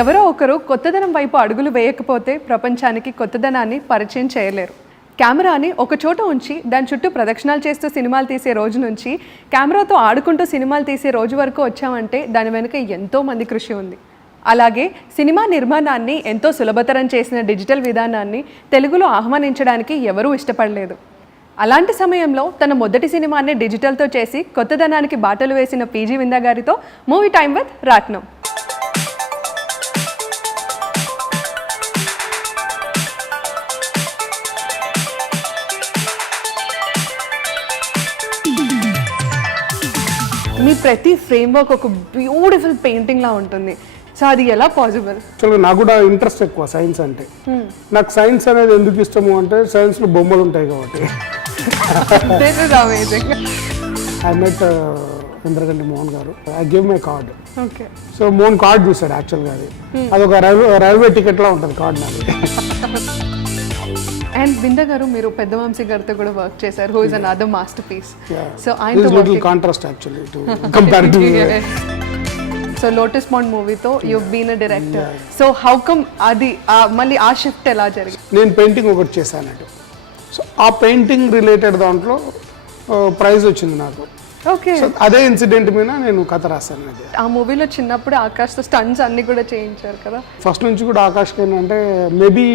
ఎవరో ఒకరు కొత్తదనం వైపు అడుగులు వేయకపోతే ప్రపంచానికి కొత్తదనాన్ని పరిచయం చేయలేరు. కెమెరాని ఒక చోట ఉంచి దాని చుట్టూ ప్రదక్షిణాలు చేస్తూ సినిమాలు తీసే రోజు నుంచి కెమెరాతో ఆడుకుంటూ సినిమాలు తీసే రోజు వరకు వచ్చామంటే దాని వెనుక ఎంతో మంది కృషి ఉంది. అలాగే సినిమా నిర్మాణాన్ని ఎంతో సులభతరం చేసిన డిజిటల్ విధానాన్ని తెలుగులో ఆహ్వానించడానికి ఎవరూ ఇష్టపడలేదు. అలాంటి సమయంలో తన మొదటి సినిమాని డిజిటల్తో చేసి కొత్తదనానికి బాటలు వేసిన పీజీ విందా గారితో మూవీ టైమ్ విత్ రాట్నం. మీ ప్రతి ఫ్రేమ్వర్క్ ఒక బ్యూటిఫుల్ పెయింటింగ్ లా ఉంటుంది. సో అది ఎలా పాసిబుల్? నాకు కూడా ఇంట్రెస్ట్ ఎక్కువ సైన్స్ అంటే. నాకు సైన్స్ అనేది ఎందుకు ఇష్టము అంటే సైన్స్ లో బొమ్మలు ఉంటాయి కాబట్టి. ఐ మెట్ ఇంద్రగంటి మోహన్ గారు. I give my card. So Mohan card చూసాడు యాక్చువల్గా. అది ఒక రైల్వే టికెట్ లా ఉంటుంది కార్డ్ నాది. అండ్ విందా గారు మీరు పెద్ద వంశీ గారితో కూడా వర్క్ చేశారు, who is another masterpiece. So ఆయనతో little contrast actually to comparatively. So lotus pond మూవీతో you been a director. So how come అది మళ్ళీ ఆ షిఫ్ట్ ఎలా జరిగింది? నేను పెయింటింగ్ ఒకటి చేశాను. సో ఆ పెయింటింగ్ రిలేటెడ్ దాంట్లో ప్రైజ్ వచ్చింది నాకు. ఓకే. అదే ఇన్సిడెంట్ మీద నేను కథ రాశాను. అది ఆ మూవీలో చిన్నప్పుడు ఆకాష్తో స్టంట్స్ అన్ని కూడా చేయించారు కదా? ఫస్ట్ నుంచి కూడా ఆకాష్ అంటే మేబీ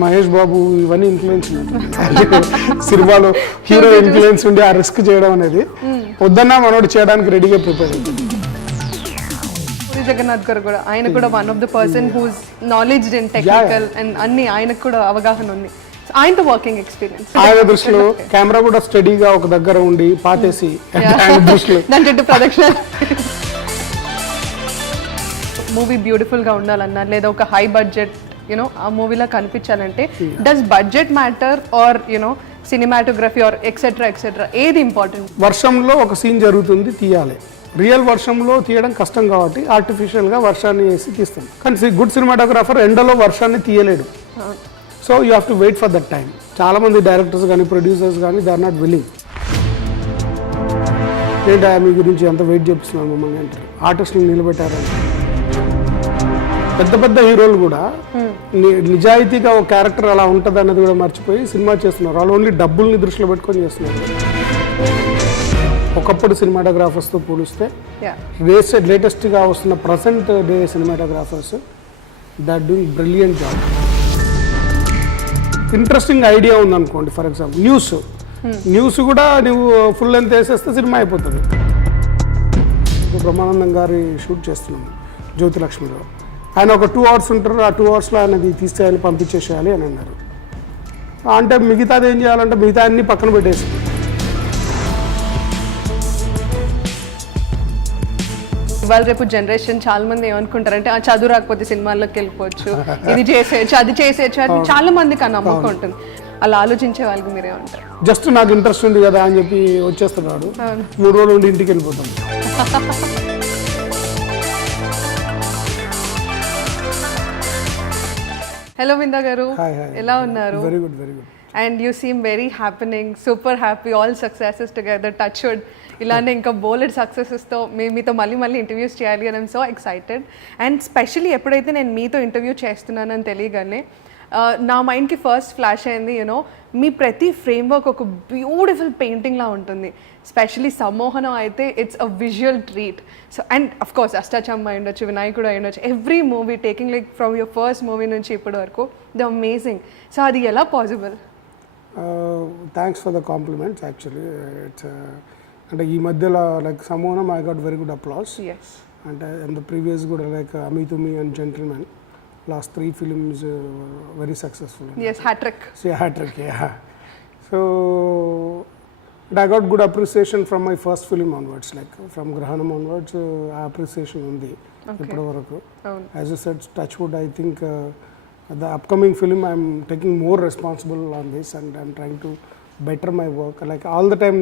మహేష్ బాబు ఇవన్నీ ఇన్ఫ్లుయెన్స్ సినిమాలో హీరో ఇన్ఫ్లుయెన్స్ ఉండి ఆ రిస్క్ చేయడం అనేది వద్దన్నా మనోడు చేయడానికి రెడీగా ప్రిపేర్ అవుతుంది. పూరి జగన్నాథ్ గారు కూడా, ఆయన కూడా one of the person whose knowledge in technical and అన్ని ఆయనకు కూడా అవగాహన ఉంది. ఆయనతో వర్కింగ్ ఎక్స్పీరియన్స్. ఆయన దృష్టిలో కెమెరా కూడా స్టడీగా ఒక దగ్గర ఉండి పాతేసి దాని చుట్టూ ప్రదక్షిణ. మూవీ బ్యూటిఫుల్ గా ఉండాలన్నా లేదా ఒక హై బడ్జెట్ యూనో ఆ మూవీలో కనిపించాలంటే does budget matter or you know cinematography or etcetera etcetera ఏది ఇంపార్టెంట్? వర్షంలో ఒక సీన్ జరుగుతుంది, తీయాలి. రియల్ వర్షంలో తీయడం కష్టం కాబట్టి ఆర్టిఫిషియల్గా వర్షాన్ని వేసి తీస్తాం. కానీ గుడ్ సినిమాటోగ్రాఫర్ ఎండలో వర్షాన్ని తీయలేడు. So you have to wait for that time. చాలా మంది డైరెక్టర్స్ కానీ ప్రొడ్యూసర్స్ కానీ దే ఆర్ నాట్ విల్లింగ్. ఏంటా మీ గురించి ఎంత వెయిట్ చేపిస్తున్నాను మమ్మల్ని అంటారు. ఆర్టిస్టులు నిలబెట్టారని పెద్ద పెద్ద హీరోలు కూడా నిజాయితీగా ఒక క్యారెక్టర్ అలా ఉంటుంది అన్నది కూడా మర్చిపోయి సినిమా చేస్తున్నారు. వాళ్ళు ఓన్లీ డబ్బుల్ని దృష్టిలో పెట్టుకొని చేస్తున్నారు. ఒకప్పుడు సినిమాటోగ్రాఫర్స్తో పోలిస్తే లేటెస్ట్గా వస్తున్న present day cinematographers they are doing brilliant job. Interesting idea ఉందనుకోండి, ఫర్ ఎగ్జాంపుల్ న్యూస్ కూడా నువ్వు ఫుల్ లెంత్ వేసేస్తే సినిమా అయిపోతుంది. బ్రహ్మానందం గారి షూట్ చేస్తున్నాము జ్యోతి లక్ష్మిలో. ఆయన ఒక 2 hours ఉంటారు. ఆ 2 hours ఆయనది తీసేయాలి, పంపించేసేయాలి అని అన్నారు. అంటే మిగతాది ఏం చేయాలంటే మిగతా అన్ని పక్కన పెట్టేసి ఇవాళ రేపు జనరేషన్ చాలా మంది ఏమనుకుంటారంటే ఆ చదువు రాకపోతే సినిమాల్లోకి వెళ్ళిపోవచ్చు, ఇది చేసేయచ్చు, అది చేసేయచ్చు అని చాలా మందికి ఆ నమ్మకం ఉంటుంది. అలా ఆలోచించే వాళ్ళకి మీరేమంటారు? జస్ట్ నాకు ఇంట్రెస్ట్ ఉంది కదా అని చెప్పి వచ్చేస్తున్నాడు, 3 రోజులు ఉండి ఇంటికి వెళ్ళిపోతాం. హలో విందా గారు, ఎలా ఉన్నారు? Very good, very good. And you seem very happening, super happy, all successes together, touch wood. ఇలానే ఇంకా బోలెడ్ సక్సెసెస్తో మీతో మళ్ళీ ఇంటర్వ్యూస్ చేయాలి అని I'm so excited. And specially ఎప్పుడైతే నేను మీతో ఇంటర్వ్యూ చేస్తున్నానని తెలియగానే నా మైండ్కి ఫస్ట్ ఫ్లాష్ అయింది యూనో మీ ప్రతి ఫ్రేమ్వర్క్ ఒక బ్యూటిఫుల్ పెయింటింగ్లా ఉంటుంది. స్పెషలీ సమ్మోహనం అయితే it's a visual treat. So and of course Ashtachamma అయ్యుండొచ్చు, వినాయకుడు అయ్యుండొచ్చు, every movie taking like from your first movie నుంచి ఇప్పటి వరకు ద అమేజింగ్. సో అది ఎలా possible? Thanks for the compliments. Actually it's అంటే ఈ మధ్యలో like Sammohanam I got very good applause. అంటే అండ్ ద ప్రీవియస్ కూడా like Ami Thumi and Gentleman, last 3 films very successful. Yes, hat trick. Yeah, hat trick, yeah. So I got good appreciation from my first film onwards, like from Raatnam onwards, appreciation undi ippudu varaku. As you said, touch wood, I think the upcoming film I'm taking more responsible on this and I'm trying to better my work. Like all the time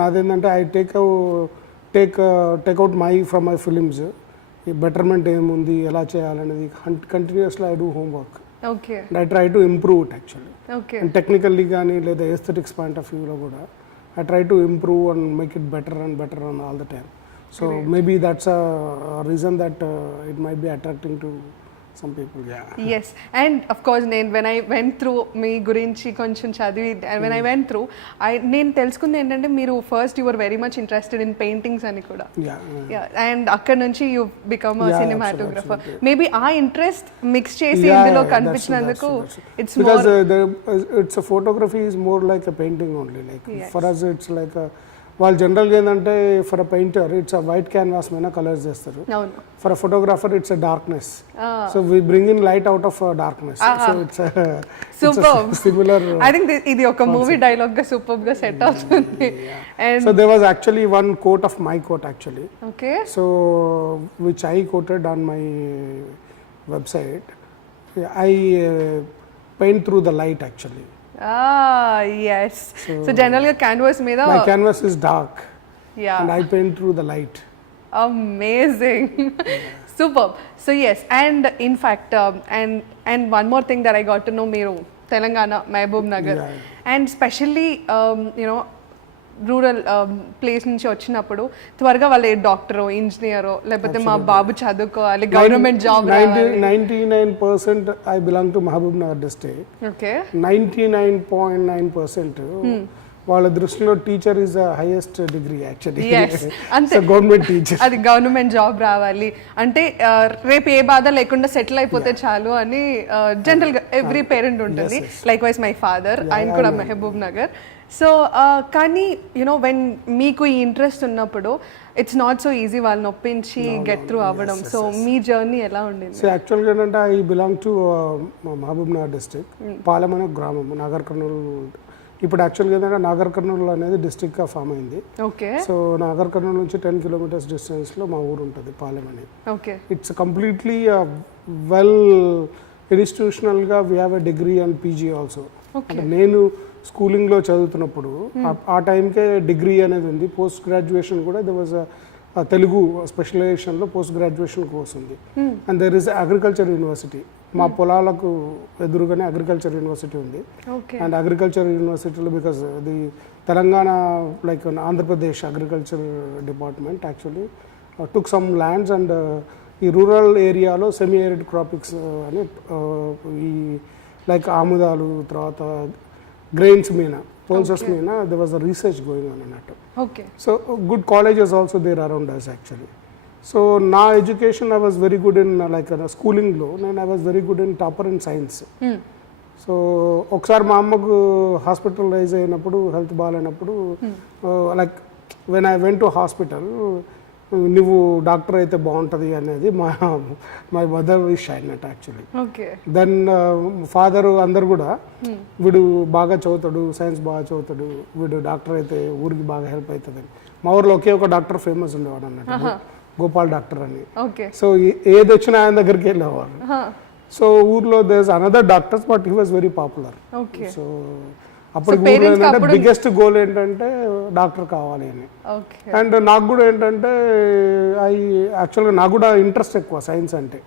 nadendante I take out my from my films. ఈ betterment ఏముంది, ఎలా చేయాలనేది continuously I do homework. I try to improve it actually. And technically కానీ లేదా aesthetics point of వ్యూలో కూడా I try to improve and make it better and better on all the time. So maybe that's a reason that it might be attracting to some people. Yes, and of course when I went through మీ గురించి కొంచెం చదివి when I went through నేను తెలుసుకుంది ఏంటంటే మీరు first you were very much interested in paintings అని కూడా. And అక్కడ నుంచి you become a cinematographer. Maybe ఆ ఇంట్రెస్ట్ మిక్స్ చేసి ఇందులో కనిపించినందుకు it's more it's a photography is more like a painting only, like for us it's like a వాళ్ళు జనరల్గా ఏంటంటే for a painter it's a white canvas మీద colours చేస్తారు. For a photographer it's a darkness. So we bring in light out of darkness. So it's super similar. I think ఇది ఒక movie dialogue గా super గా set అవుతుంది. And so there was actually one quote of my quote actually. Okay. So which I quoted on my website. I paint through the light actually. Yes. So generally canvas మీద my canvas is dark. Yeah. And I paint through the light. Amazing. Superb. So yes, and in fact and one more thing that I got to know, మీరు Telangana Mahabubnagar, and especially you know rural place నుంచి వచ్చినప్పుడు త్వరగా వాళ్ళు డాక్టరో ఇంజనీరో లేకపోతే మా బాబు చదువుకోవాలి government job. 99% I belong to Mahabubnagar district. Okay. 99.9% వాళ్ళ దృష్టిలో teacher is the highest degree actually. అంతే, గవర్నమెంట్ టీచర్. అది గవర్నమెంట్ జాబ్ రావాలి అంటే రేపు ఏ బాధ లేకుండా సెటిల్ అయిపోతే చాలు అని జనరల్ గా ఎవ్రీ పేరెంట్ ఉంటుంది. లైక్ వైజ్ మై ఫాదర్, ఆయన కూడా మహబూబ్ నగర్. సో కానీ యునో వెన్ మీకు ఈ ఇంట్రెస్ట్ ఉన్నప్పుడు ఇట్స్ నాట్ సో ఈజీ వాళ్ళని ఒప్పించి గెట్ త్రూ అవ్వడం. సో మీ జర్నీ ఎలా ఉండింది? సో యాక్చువల్గా ఏంటంటే I belong to Mahabubnagar district, Palem గ్రామం, నాగర్ కర్నూలు. ఇప్పుడు యాక్చువల్గా ఏంటంటే నాగర్ కర్నూలు అనేది డిస్ట్రిక్ట్గా ఫామ్ అయింది. ఓకే. సో నాగర్ కర్నూలు నుంచి 10 kilometers డిస్టెన్స్లో మా ఊరు ఉంటుంది పాలెం అని. ఓకే. ఇట్స్ కంప్లీట్లీ వెల్ ఇన్స్టిట్యూషనల్గా we have a degree and PG also. అంటే నేను స్కూలింగ్లో చదువుతున్నప్పుడు ఆ టైంకే డిగ్రీ అనేది ఉంది. పోస్ట్ గ్రాడ్యుయేషన్ కూడా దే వాజ్ తెలుగు స్పెషలైజేషన్లో పోస్ట్ గ్రాడ్యుయేషన్ కోర్స్ ఉంది. And there is agriculture university. మా పొలాలకు ఎదురుగానే అగ్రికల్చర్ యూనివర్సిటీ ఉంది. అండ్ అగ్రికల్చర్ యూనివర్సిటీలో because the Telangana like Andhra Pradesh agriculture department actually took some lands and ఈ రూరల్ ఏరియాలో సెమీ ఏరిడ్ క్రాపింగ్స్ అని ఈ లైక్ ఆముదాలు తర్వాత గ్రెయిన్స్ మీద pulses మీద there was a research going on అన్నట్టు. Okay. So good colleges also there around us actually. So నా education I was very good in like schooling లో నేను I was very good in topper in science. So ఒకసారి మా అమ్మకు hospitalise అయినప్పుడు health బాగాలేనప్పుడు like when I went to hospital నువ్వు doctor అయితే బాగుంటుంది అనేది మై మదర్ విష్ అయినట్టు యాక్చువల్లీ. దెన్ ఫాదర్ అందరు కూడా వీడు బాగా చదువుతాడు, సైన్స్ బాగా చదువుతాడు, వీడు డాక్టర్ అయితే ఊరికి బాగా హెల్ప్ అవుతుంది. మా ఊరిలో ఒకే ఒక డాక్టర్ ఫేమస్ ఉండేవాడు అన్నట్టు, గోపాల్ డాక్టర్ అని. సో ఏది వచ్చినా ఆయన దగ్గరికి వెళ్ళేవారు. సో ఊర్లో there is another doctors but he was very popular. So అప్పుడు బిగ్గెస్ట్ గోల్ ఏంటంటే డాక్టర్ కావాలి అని. అండ్ నాకు కూడా ఏంటంటే యాక్చువల్గా నాకు కూడా ఇంట్రెస్ట్ ఎక్కువ సైన్స్ అంటే.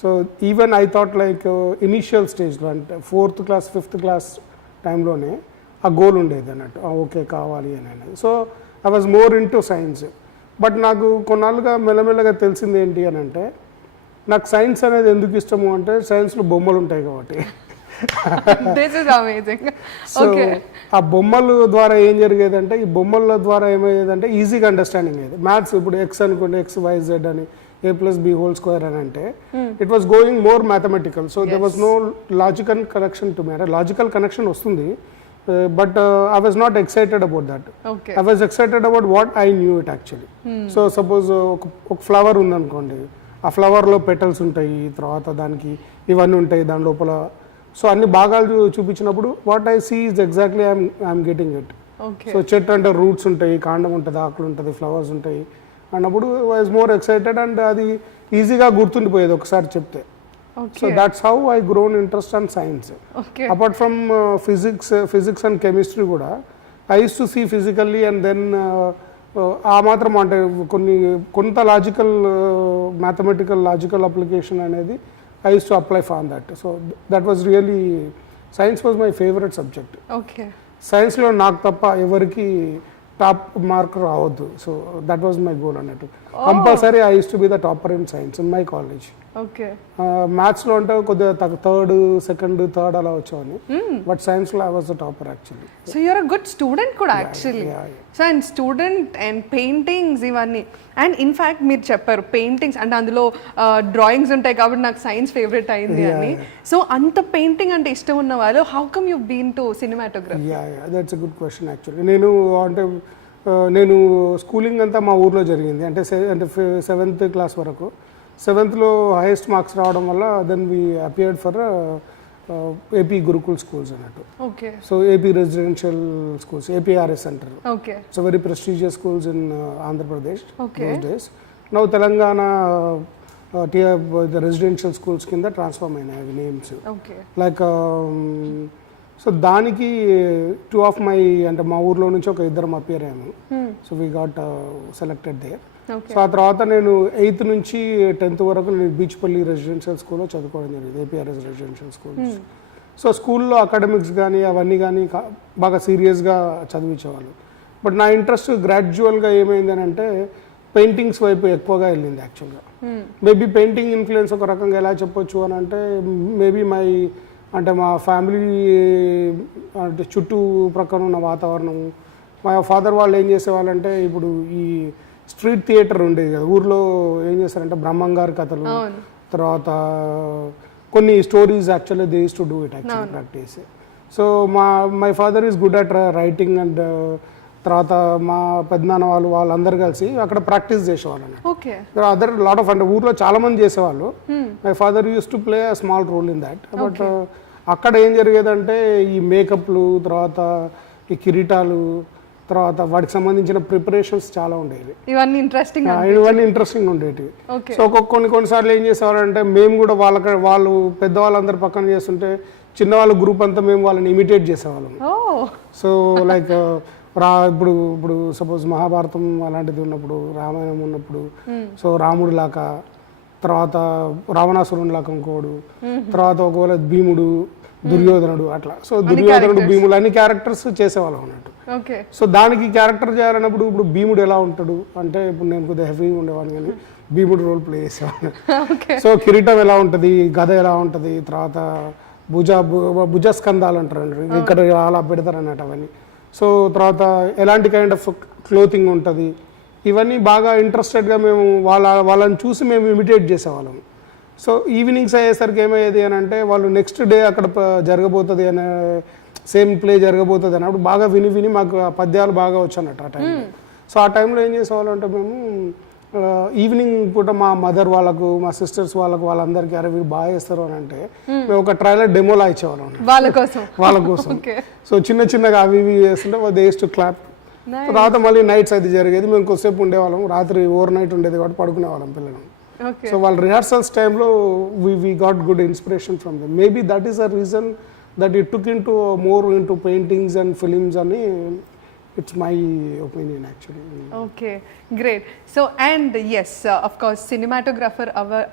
So even I thought like initial స్టేజ్లో అంటే 4th class 5th class టైంలోనే ఆ గోల్ ఉండేది అన్నట్టు, ఓకే కావాలి అని అనేది. So I was more in to science. But నాకు కొన్నాళ్ళుగా మెల్లమెల్లగా తెలిసింది ఏంటి అని అంటే నాకు సైన్స్ అనేది ఎందుకు ఇష్టము అంటే సైన్స్లో బొమ్మలు ఉంటాయి కాబట్టి. సో ఆ బొమ్మల ద్వారా ఏం జరిగేదంటే ఈ బొమ్మల ద్వారా ఏమయ్యేదంటే ఈజీగా అండర్స్టాండింగ్ అయ్యేది. మ్యాథ్స్ ఇప్పుడు ఎక్స్ అనుకోండి, XYZ అని A+B² అని అంటే it was going more mathematical. So there was no logical connection to matter. Logical connection వస్తుంది but I was not excited about that. I was excited about what I knew it actually. So suppose ఒక flower ఉందనుకోండి, ఆ ఫ్లవర్లో petals ఉంటాయి, తర్వాత దానికి ఇవన్నీ ఉంటాయి దాని లోపల. సో అన్ని భాగాలు చూపించినప్పుడు what I see is exactly I'm getting it. So చెట్టు అంటే రూట్స్ ఉంటాయి, కాండం ఉంటుంది, ఆకులు ఉంటుంది, ఫ్లవర్స్ ఉంటాయి అన్నప్పుడు వాజ్ మోర్ ఎక్సైటెడ్ అండ్ అది ఈజీగా గుర్తుండిపోయేది ఒకసారి చెప్తే. So that's how I grown interest on science. Apart from physics and chemistry కూడా I use to see physically and then ఆ మాత్రం అంటే కొంత లాజికల్ మ్యాథమెటికల్ లాజికల్ అప్లికేషన్ అనేది I used to apply for that. So that was really, science was my favorite subject. Okay. Science lo నాకు తప్ప ఎవరికి top mark రావద్దు. So that was my goal అన్నట్టు. Compulsory I use to be the topper in science in my college. Okay. మ్యాథ్స్లో అంటే కొద్దిగా third, second, third అలా వచ్చామని, బట్ సైన్స్లో I was the topper actually. So you are a good student కూడా actually. So and student and paintings ఇవన్నీ, and in fact మీరు చెప్పారు పెయింటింగ్స్ అంటే అందులో డ్రాయింగ్స్ ఉంటాయి కాబట్టి నాకు సైన్స్ ఫేవరెట్ అయింది అని. సో అంత పెయింటింగ్ అంటే ఇష్టం ఉన్న వాళ్ళు how come you been to cinematography? That's a good question actually. నేను స్కూలింగ్ అంతా మా ఊర్లో జరిగింది. అంటే 7th క్లాస్ వరకు. 7thలో హైయెస్ట్ మార్క్స్ రావడం వల్ల then we appeared for AP Gurukul schools అన్నట్టు. Okay. So AP residential schools, APRS అంటారు. Okay. So very prestigious schools in Andhra Pradesh those days. Now Telangana residential schools కింద ట్రాన్స్ఫార్మ్ అయినాయి నేమ్స్. లైక్ సో దానికి 2 of my అంటే మా ఊర్లో నుంచి ఒక ఇద్దరం అపియర్ అయ్యాము. So we got selected there. So ఆ తర్వాత నేను 8th నుంచి 10th వరకు నేను బీచ్పల్లి రెసిడెన్షియల్ స్కూల్లో చదువుకోవడం జరిగింది, ఏపీఆర్ఎస్ రెసిడెన్షియల్ స్కూల్స్. సో స్కూల్లో అకాడమిక్స్ కానీ అవన్నీ కానీ బాగా సీరియస్గా చదివించేవాళ్ళు. బట్ నా ఇంట్రెస్ట్ గ్రాడ్యువల్గా ఏమైంది అని అంటే పెయింటింగ్స్ వైపు ఎక్కువగా వెళ్ళింది యాక్చువల్గా. మేబీ పెయింటింగ్ ఇన్ఫ్లుయెన్స్ ఒక రకంగా ఎలా చెప్పొచ్చు అని అంటే మేబీ మా ఫ్యామిలీ అంటే చుట్టూ ప్రక్కన ఉన్న వాతావరణం. మా ఫాదర్ వాళ్ళు ఏం చేసేవాళ్ళంటే ఇప్పుడు ఈ స్ట్రీట్ థియేటర్ ఉండేది కదా ఊర్లో, ఏం చేస్తారంటే బ్రహ్మంగారి కథలు, తర్వాత కొన్ని stories actually they use to do it actually practice. So my father is good at writing and తర్వాత మా పెద్దనాన్న వాళ్ళందరూ కలిసి అక్కడ ప్రాక్టీస్ చేసేవాళ్ళు అన్నట్టు. అదర్ లాట్ ఆఫ్ అంటే ఊర్లో చాలా మంది చేసేవాళ్ళు. My father use to play a small role in that. But అక్కడ ఏం జరిగేదంటే ఈ మేకప్లు, తర్వాత ఈ కిరీటాలు, తర్వాత వాటికి సంబంధించిన ప్రిపరేషన్స్ చాలా ఉండేవి. ఇవన్నీ ఇంట్రెస్టింగ్ ఉండేవి. సో కొన్నిసార్లు ఏం చేసేవారంటే మేము కూడా వాళ్ళు పెద్దవాళ్ళందరూ పక్కన చేస్తుంటే చిన్నవాళ్ళ గ్రూప్ అంతా మేము వాళ్ళని ఇమిటేట్ చేసేవాళ్ళం. సో లైక్ ఇప్పుడు సపోజ్ మహాభారతం అలాంటిది ఉన్నప్పుడు, రామాయణం ఉన్నప్పుడు, సో రాముడు లాగా, తర్వాత రావణాసురుని లాగా ఇంకోడు, తర్వాత ఒకవేళ భీముడు, దుర్యోధనుడు అట్లా. సో దుర్యోధనుడు, భీముడు అన్ని క్యారెక్టర్స్ చేసేవాళ్ళం అన్నట్టు. సో దానికి క్యారెక్టర్ చేయాలన్నప్పుడు ఇప్పుడు భీముడు ఎలా ఉంటాడు అంటే ఇప్పుడు నేను కొద్దిగా హెవీగా ఉండేవాడిని కానీ భీముడు రోల్ ప్లే చేసేవాడిని. సో కిరీటం ఎలా ఉంటుంది, గద ఎలా ఉంటుంది, తర్వాత భుజస్కంధాలు అంటారు ఇక్కడ అలా పెడతారు అన్నట్టు అవన్నీ. సో తర్వాత ఎలాంటి కైండ్ ఆఫ్ క్లోతింగ్ ఉంటుంది, ఇవన్నీ బాగా ఇంట్రెస్టెడ్గా మేము వాళ్ళని చూసి మేము ఇమిటేట్ చేసేవాళ్ళం. సో ఈవినింగ్స్ అయ్యేసరికి ఏమయ్యేది అని అంటే వాళ్ళు నెక్స్ట్ డే అక్కడ జరగబోతుంది అనే సేమ్ ప్లే జరగబోతుంది అన్నప్పుడు బాగా విని మాకు ఆ పద్యాలు బాగా వచ్చన్నట్టు ఆ టైంలో. సో ఆ టైంలో ఏం చేసేవాళ్ళం అంటే మేము ఈవినింగ్ పూట మా మదర్ వాళ్ళకు, మా సిస్టర్స్ వాళ్ళందరికీ అరే వీళ్ళు బాగా చేస్తారు అని అంటే మేము ఒక ట్రైలర్ డెమోలా ఇచ్చేవాళ్ళం వాళ్ళ కోసం. సో చిన్నగా అవి చేస్తుంటే దే యూస్ టు క్లాప్. తర్వాత మళ్ళీ నైట్స్ అది జరిగేది, మేము కొద్దిసేపు ఉండేవాళ్ళం, రాత్రి ఓవర్ నైట్ ఉండేది కాబట్టి పడుకునేవాళ్ళం పిల్లలు. సో వాళ్ళ రిహార్సల్స్ టైంలో we got good inspiration from them. Maybe that is a reason that it took more into paintings and films అని it's my opinion actually. Okay, great. So and yes, of course cinematographer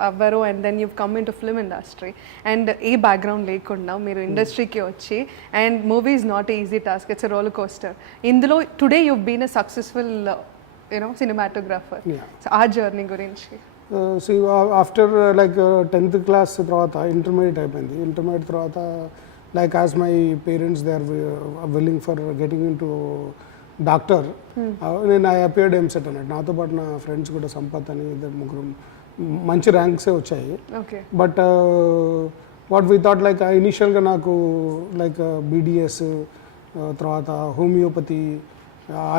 avaru and then you've come into film industry and a background lekunda meer industry ki vachi and movie is not an easy task, it's a roller coaster. Indulo today you've been a successful cinematographer. So our journey gurinchi see after like 10th class tarvata intermediate ayindi. Intermediate tarvata like as my parents they are willing for getting into doctor, నేను I appeared EAMCET అన్నట్టు. నాతో పాటు నా friends కూడా సంపత్ అని ఇద్దరు ముగ్గురు మంచి ర్యాంక్సే వచ్చాయి. But what we thought like ఇనిషియల్గా నాకు లైక్ బీడిఎస్, తర్వాత హోమియోపతి,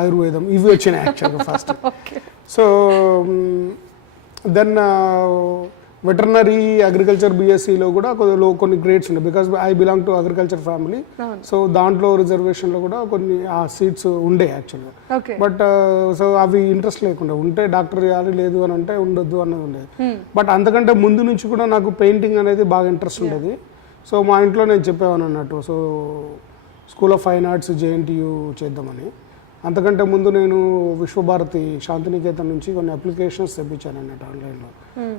ఆయుర్వేదం ఇవి వచ్చినాయి యాక్చువల్గా first. So then veterinary, agriculture, బీఎస్సీలో కూడా కొన్ని గ్రేడ్స్ ఉన్నాయి because I belong to agriculture family. So దాంట్లో రిజర్వేషన్లో కూడా కొన్ని ఆ సీట్స్ ఉండే యాక్చువల్గా. బట్ సో అవి ఇంట్రెస్ట్ లేకుండా ఉంటే డాక్టర్ చేయాలి, లేదు అని అంటే ఉండొద్దు అన్నది ఉండేది. బట్ అంతకంటే ముందు నుంచి కూడా నాకు పెయింటింగ్ అనేది బాగా ఇంట్రెస్ట్ ఉండేది. సో మా ఇంట్లో నేను చెప్పేవాను అన్నట్టు, so school of fine arts JNTU చేద్దామని. అంతకంటే ముందు నేను విశ్వభారతి శాంతినికేతన్ నుంచి కొన్ని అప్లికేషన్స్ తెప్పించాను అన్నట్టు ఆన్లైన్లో.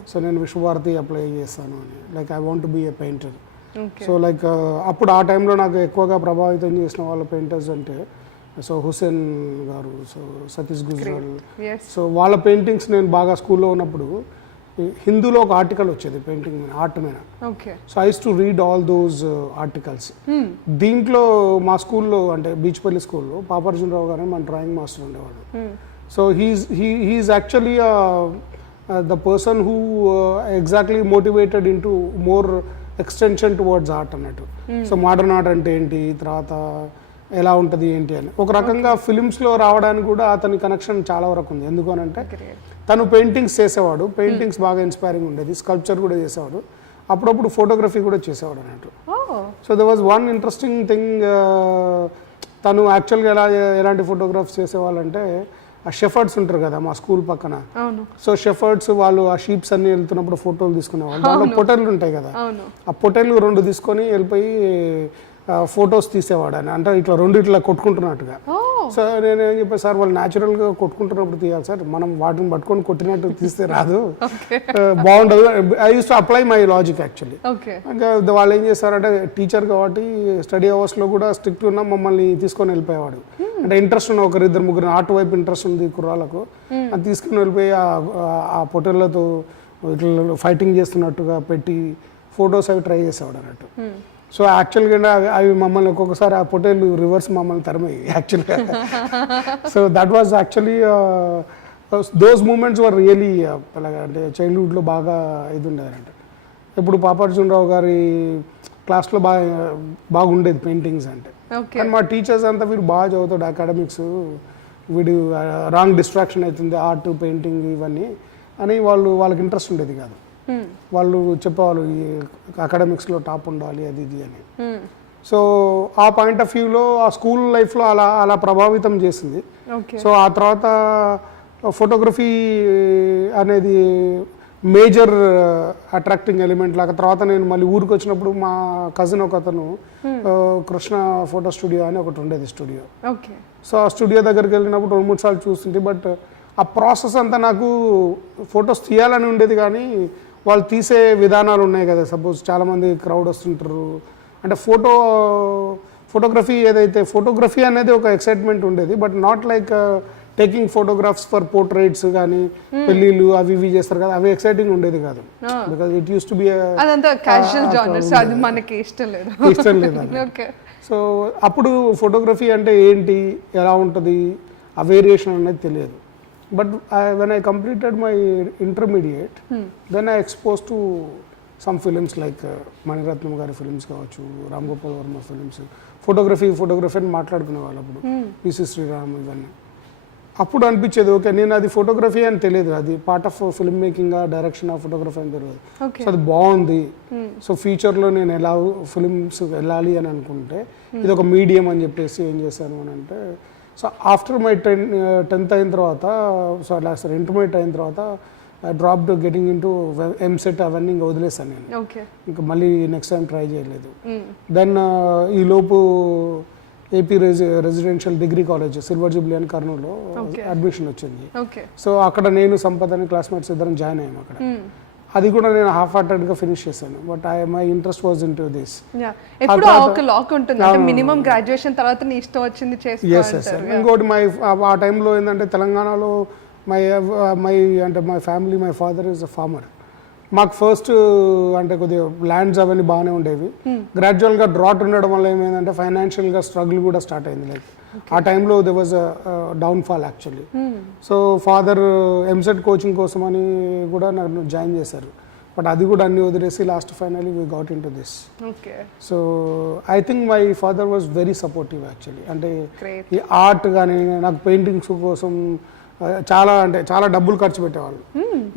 సో నేను విశ్వభారతి అప్లై చేస్తాను అని, like I want be a painter. So like అప్పుడు ఆ టైంలో నాకు ఎక్కువగా ప్రభావితం చేసిన వాళ్ళ పెయింటర్స్ అంటే సో హుసేన్ గారు, so Satish Gujral, Yes. So వాళ్ళ పెయింటింగ్స్ నేను బాగా స్కూల్లో ఉన్నప్పుడు హిందూలో ఒక ఆర్టికల్ వచ్చేది పెయింటింగ్ మీద, ఆర్ట్ మీద. Okay. So I use to read all those articles. దీంట్లో మా స్కూల్లో అంటే బీచ్పల్లి స్కూల్లో పాపార్జునరావు గారు మన డ్రాయింగ్ మాస్టర్ ఉండేవాడు. So he is actually the person who exactly motivated in to more extension towards art అన్నట్టు. సో మోడర్న్ ఆర్ట్ అంటే ఏంటి, తర్వాత ఎలా ఉంటుంది ఏంటి అని ఒక రకంగా ఫిలిమ్స్లో రావడానికి కూడా అతని కనెక్షన్ చాలా వరకు ఉంది. ఎందుకనంటే తను పెయింటింగ్స్ చేసేవాడు, పెయింటింగ్స్ బాగా ఇన్స్పైరింగ్ ఉండేది, స్కల్ప్చర్ కూడా చేసేవాడు, అప్పుడప్పుడు ఫోటోగ్రఫీ కూడా చేసేవాడు అన్నట్టు. So they was one interesting thing. తను యాక్చువల్గా ఎలాంటి ఫోటోగ్రాఫ్స్ చేసేవాళ్ళంటే ఆ షెఫర్డ్స్ ఉంటారు కదా మా స్కూల్ పక్కన. సో షెఫర్డ్స్ వాళ్ళు ఆ షీప్స్ అన్ని వెళ్తున్నప్పుడు ఫోటోలు తీసుకునేవాళ్ళు. దాంట్లో పొటేళ్ళు ఉంటాయి కదా, ఆ పొటేళ్ళు 2 తీసుకొని వెళ్ళిపోయి ఫొటోస్ తీసేవాడు అని, అంటే ఇట్లా 2 ఇట్లా కొట్టుకుంటున్నట్టుగా. సో నేను ఏం చెప్పాను, సార్ వాళ్ళు న్యాచురల్గా కొట్టుకుంటున్నప్పుడు తీయాలి సార్, మనం వాటిని పట్టుకొని కొట్టినట్టు తీస్తే రాదు, బాగుండదు. I use to apply my logic actually. ఇంకా వాళ్ళు ఏం చేస్తారంటే టీచర్ కాబట్టి స్టడీ అవర్స్లో కూడా స్ట్రిక్ట్ ఉన్న మమ్మల్ని తీసుకొని వెళ్ళిపోయేవాడు. అంటే ఇంట్రెస్ట్ ఉన్న 1-2-3 ఆర్ట్ వైపు ఇంట్రెస్ట్ ఉంది కుర్రాళ్ళకు, అది తీసుకుని వెళ్ళిపోయి ఆ పొటేళ్లతో ఇట్లా ఫైటింగ్ చేస్తున్నట్టుగా పెట్టి ఫొటోస్ అవి ట్రై చేసేవాడు అన్నట్టు. సో యాక్చువల్గా అవి మమ్మల్ని ఒక్కొక్కసారి ఆ పొటేళ్ళు రివర్స్ మమ్మల్ని తరిమాయి యాక్చువల్గా. So that was actually those moments were really అలాగా, అంటే చైల్డ్హుడ్లో బాగా ఇది ఉండేదంట. ఇప్పుడు పాపార్జునరావు గారి క్లాస్లో బాగుండేది పెయింటింగ్స్ అంటే. కానీ మా టీచర్స్ అంతా వీడు బాగా చదువుతాడు అకాడమిక్స్, వీడు రాంగ్ డిస్ట్రాక్షన్ అవుతుంది ఆర్ట్ పెయింటింగ్ ఇవన్నీ అని వాళ్ళకి ఇంట్రెస్ట్ ఉండేది కాదు. వాళ్ళు చెప్పేవాళ్ళు ఈ అకాడమిక్స్లో టాప్ ఉండాలి అది ఇది అని. సో ఆ పాయింట్ ఆఫ్ వ్యూలో ఆ స్కూల్ లైఫ్లో అలా ప్రభావితం చేసింది. సో ఆ తర్వాత ఫోటోగ్రఫీ అనేది మేజర్ అట్రాక్టింగ్ ఎలిమెంట్ లాగా. తర్వాత నేను మళ్ళీ ఊరికి వచ్చినప్పుడు మా కజిన్ ఒక అతను కృష్ణ ఫోటో స్టూడియో అని ఒకటి ఉండేది స్టూడియో. సో ఆ స్టూడియో దగ్గరికి వెళ్ళినప్పుడు 2-3 సార్లు చూస్తుంది. బట్ ఆ ప్రాసెస్ అంతా నాకు ఫొటోస్ తీయాలని ఉండేది, కానీ వాళ్ళు తీసే విధానాలు ఉన్నాయి కదా. సపోజ్ చాలామంది క్రౌడ్ వస్తుంటారు అంటే ఫోటోగ్రఫీ ఏదైతే ఫోటోగ్రఫీ అనేది ఒక ఎక్సైట్మెంట్ ఉండేది, but not like taking photographs for portraits కానీ పెళ్ళిళ్ళు అవి ఇవి చేస్తారు కదా, అవి ఎక్సైటింగ్ ఉండేది కాదు. Because it use to B ఇష్టం లేదు. సో అప్పుడు ఫోటోగ్రఫీ అంటే ఏంటి, ఎలా ఉంటుంది, ఆ వేరియేషన్ అనేది తెలియదు. But when I completed my intermediate, then I exposed to some films like Raatnam గారి ఫిల్మ్స్ కావచ్చు, రామ్ గోపాల్ వర్మ ఫిల్మ్స్, ఫోటోగ్రఫీ అని మాట్లాడుకునే వాళ్ళు అప్పుడు, పిసి శ్రీరామ్ ఇవన్నీ. అప్పుడు అనిపించేది ఓకే, నేను అది ఫోటోగ్రఫీ అని తెలియదు, అది part of film making, direction of photography అని తెలియదు. సో అది బాగుంది. సో ఫ్యూచర్లో నేను ఎలా ఫిల్మ్స్ వెళ్ళాలి అని అనుకుంటే ఇది ఒక మీడియం అని చెప్పేసి ఏం చేశాను అని అంటే, సో ఆఫ్టర్ మై 10th అయిన తర్వాత, సో ఇంటర్మీడియట్ అయిన తర్వాత I dropped getting in to EAMCET అవన్నీ ఇంకా వదిలేసాను నేను. ఇంకా మళ్ళీ నెక్స్ట్ టైం ట్రై చేయలేదు. దెన్ ఈ లోపు AP residential degree college silver Jubilee అని కర్నూలులో అడ్మిషన్ వచ్చింది. సో అక్కడ నేను సంపత్ అని క్లాస్మేట్స్ ఇద్దరం జాయిన్ అయ్యాము అక్కడ. అది కూడా నేను హాఫ్ హార్టెడ్గా ఫినిష్ చేశాను. But my interest was in to this. ఎప్పుడు ఒక లాక్ ఉంటుంది అంటే మినిమం గ్రాడ్యుయేషన్ తర్వాత నీ ఇష్టం వచ్చింది చేసుకోవాలి. ఇంకోటి ఆ టైంలో ఏంటంటే తెలంగాణలో my family, my father is a farmer. మాకు ఫస్ట్ అంటే కొద్దిగా ల్యాండ్స్ అవన్నీ బాగానే ఉండేవి. గ్రాడ్యువల్గా డ్రాట్ ఉండడం వల్ల ఏమైందంటే ఫైనాన్షియల్గా స్ట్రగుల్ కూడా స్టార్ట్ అయింది. లైక్ ఆ టైంలో they was downfall actually. So father EAMCET coaching కోసం అని కూడా నన్ను జాయిన్ చేశారు. బట్ అది కూడా అన్ని వదిలేసి last finally we got in to this. So I think my father was very supportive actually. అంటే ఈ ఆర్ట్ కానీ నాకు పెయింటింగ్స్ కోసం చాలా డబ్బులు ఖర్చు పెట్టేవాళ్ళు.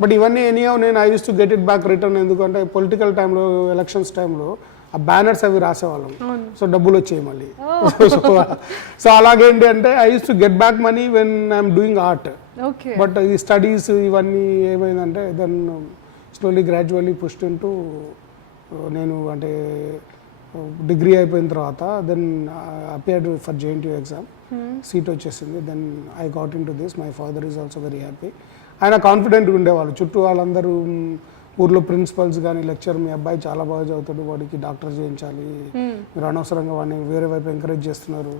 బట్ ఇవన్నీ ఎనీహౌ నేను I use to get it back return. ఎందుకంటే పొలిటికల్ టైంలో, ఎలక్షన్స్ టైంలో ఆ బ్యానర్స్ అవి రాసేవాళ్ళం. సో డబ్బులు వచ్చాయి మళ్ళీ. సో అలాగేంటి అంటే I use to get back money when I'm doing art. But ఈ స్టడీస్ ఇవన్నీ ఏమైందంటే then slowly gradually pushed in to నేను అంటే డిగ్రీ అయిపోయిన తర్వాత then appeared for JNTU exam, seat వచ్చేసింది. Then I got in to this. My father is also very happy. ఆయన కాన్ఫిడెంట్గా ఉండేవాళ్ళు. చుట్టూ వాళ్ళందరూ ఊర్లో ప్రిన్సిపల్స్ కానీ లెక్చర్ మీ అబ్బాయి చాలా బాగా చదువుతాడు, వాడికి డాక్టర్ చేయించాలి, మీరు అనవసరంగా వాడిని వేరే వైపు ఎంకరేజ్ చేస్తున్నారు,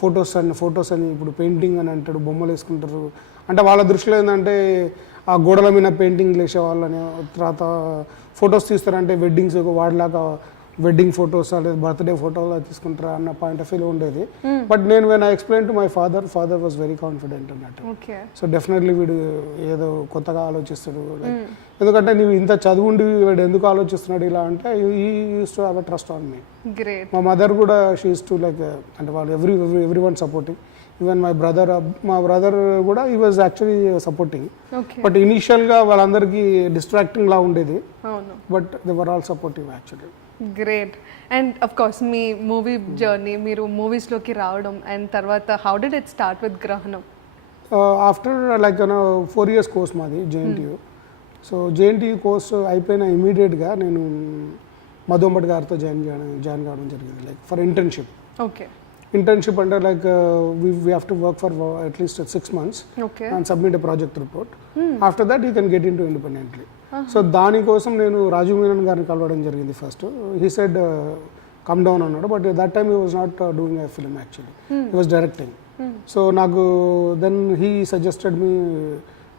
ఫొటోస్ అని ఇప్పుడు పెయింటింగ్ అని అంటాడు, బొమ్మలు వేసుకుంటారు. అంటే వాళ్ళ దృష్టిలో ఏంటంటే ఆ గోడల మీద పెయింటింగ్ వేసేవాళ్ళని, తర్వాత ఫొటోస్ తీస్తారంటే వెడ్డింగ్స్ వాడిలాగా వెడ్డింగ్ ఫొటోస్ లేదా బర్త్డే ఫోటోలు తీసుకుంటారా అన్న పాయింట్ ఆఫ్ వ్యూలో ఉండేది. బట్ నేను when I explain to my father was very confident అన్నట్టు. సో డెఫినెట్లీ వీడు ఏదో కొత్తగా ఆలోచిస్తాడు, ఎందుకంటే నువ్వు ఇంత చదువుండి వీడు ఎందుకు ఆలోచిస్తున్నాడు ఇలా అంటే he use to have a trust on me. మా మదర్ కూడా షీ యూస్ టు లైక్, అంటే వాళ్ళు ఎవ్రీ వన్ సపోర్టింగ్. ఈవెన్ మా బ్రదర్ కూడా he was actually supporting. But ఇనీషియల్గా వాళ్ళందరికీ డిస్ట్రాక్టింగ్ లా ఉండేది, but they were all supportive actually. Great. And of course మీ మూవీ జర్నీ, మీరు మూవీస్లోకి రావడం అండ్ తర్వాత how did it start with Grahanam? After like 4 years course మాది జేఎన్టీయూ. సో జేఎన్టీయూ కోర్స్ అయిపోయిన ఇమీడియట్గా నేను మధు అంబట్ గారితో జాయిన్ కావడం జరిగింది, like for internship. Okay. Internship అంటే like we have to work for at least 6 months and submit a project report. After that you can get in to independently. So దానికోసం నేను రాజీవ్ మీనన్ గారిని కలవడం జరిగింది first. He said come down అన్నాడు, but that time he was not doing a film actually, he was directing. So నాకు then he suggested me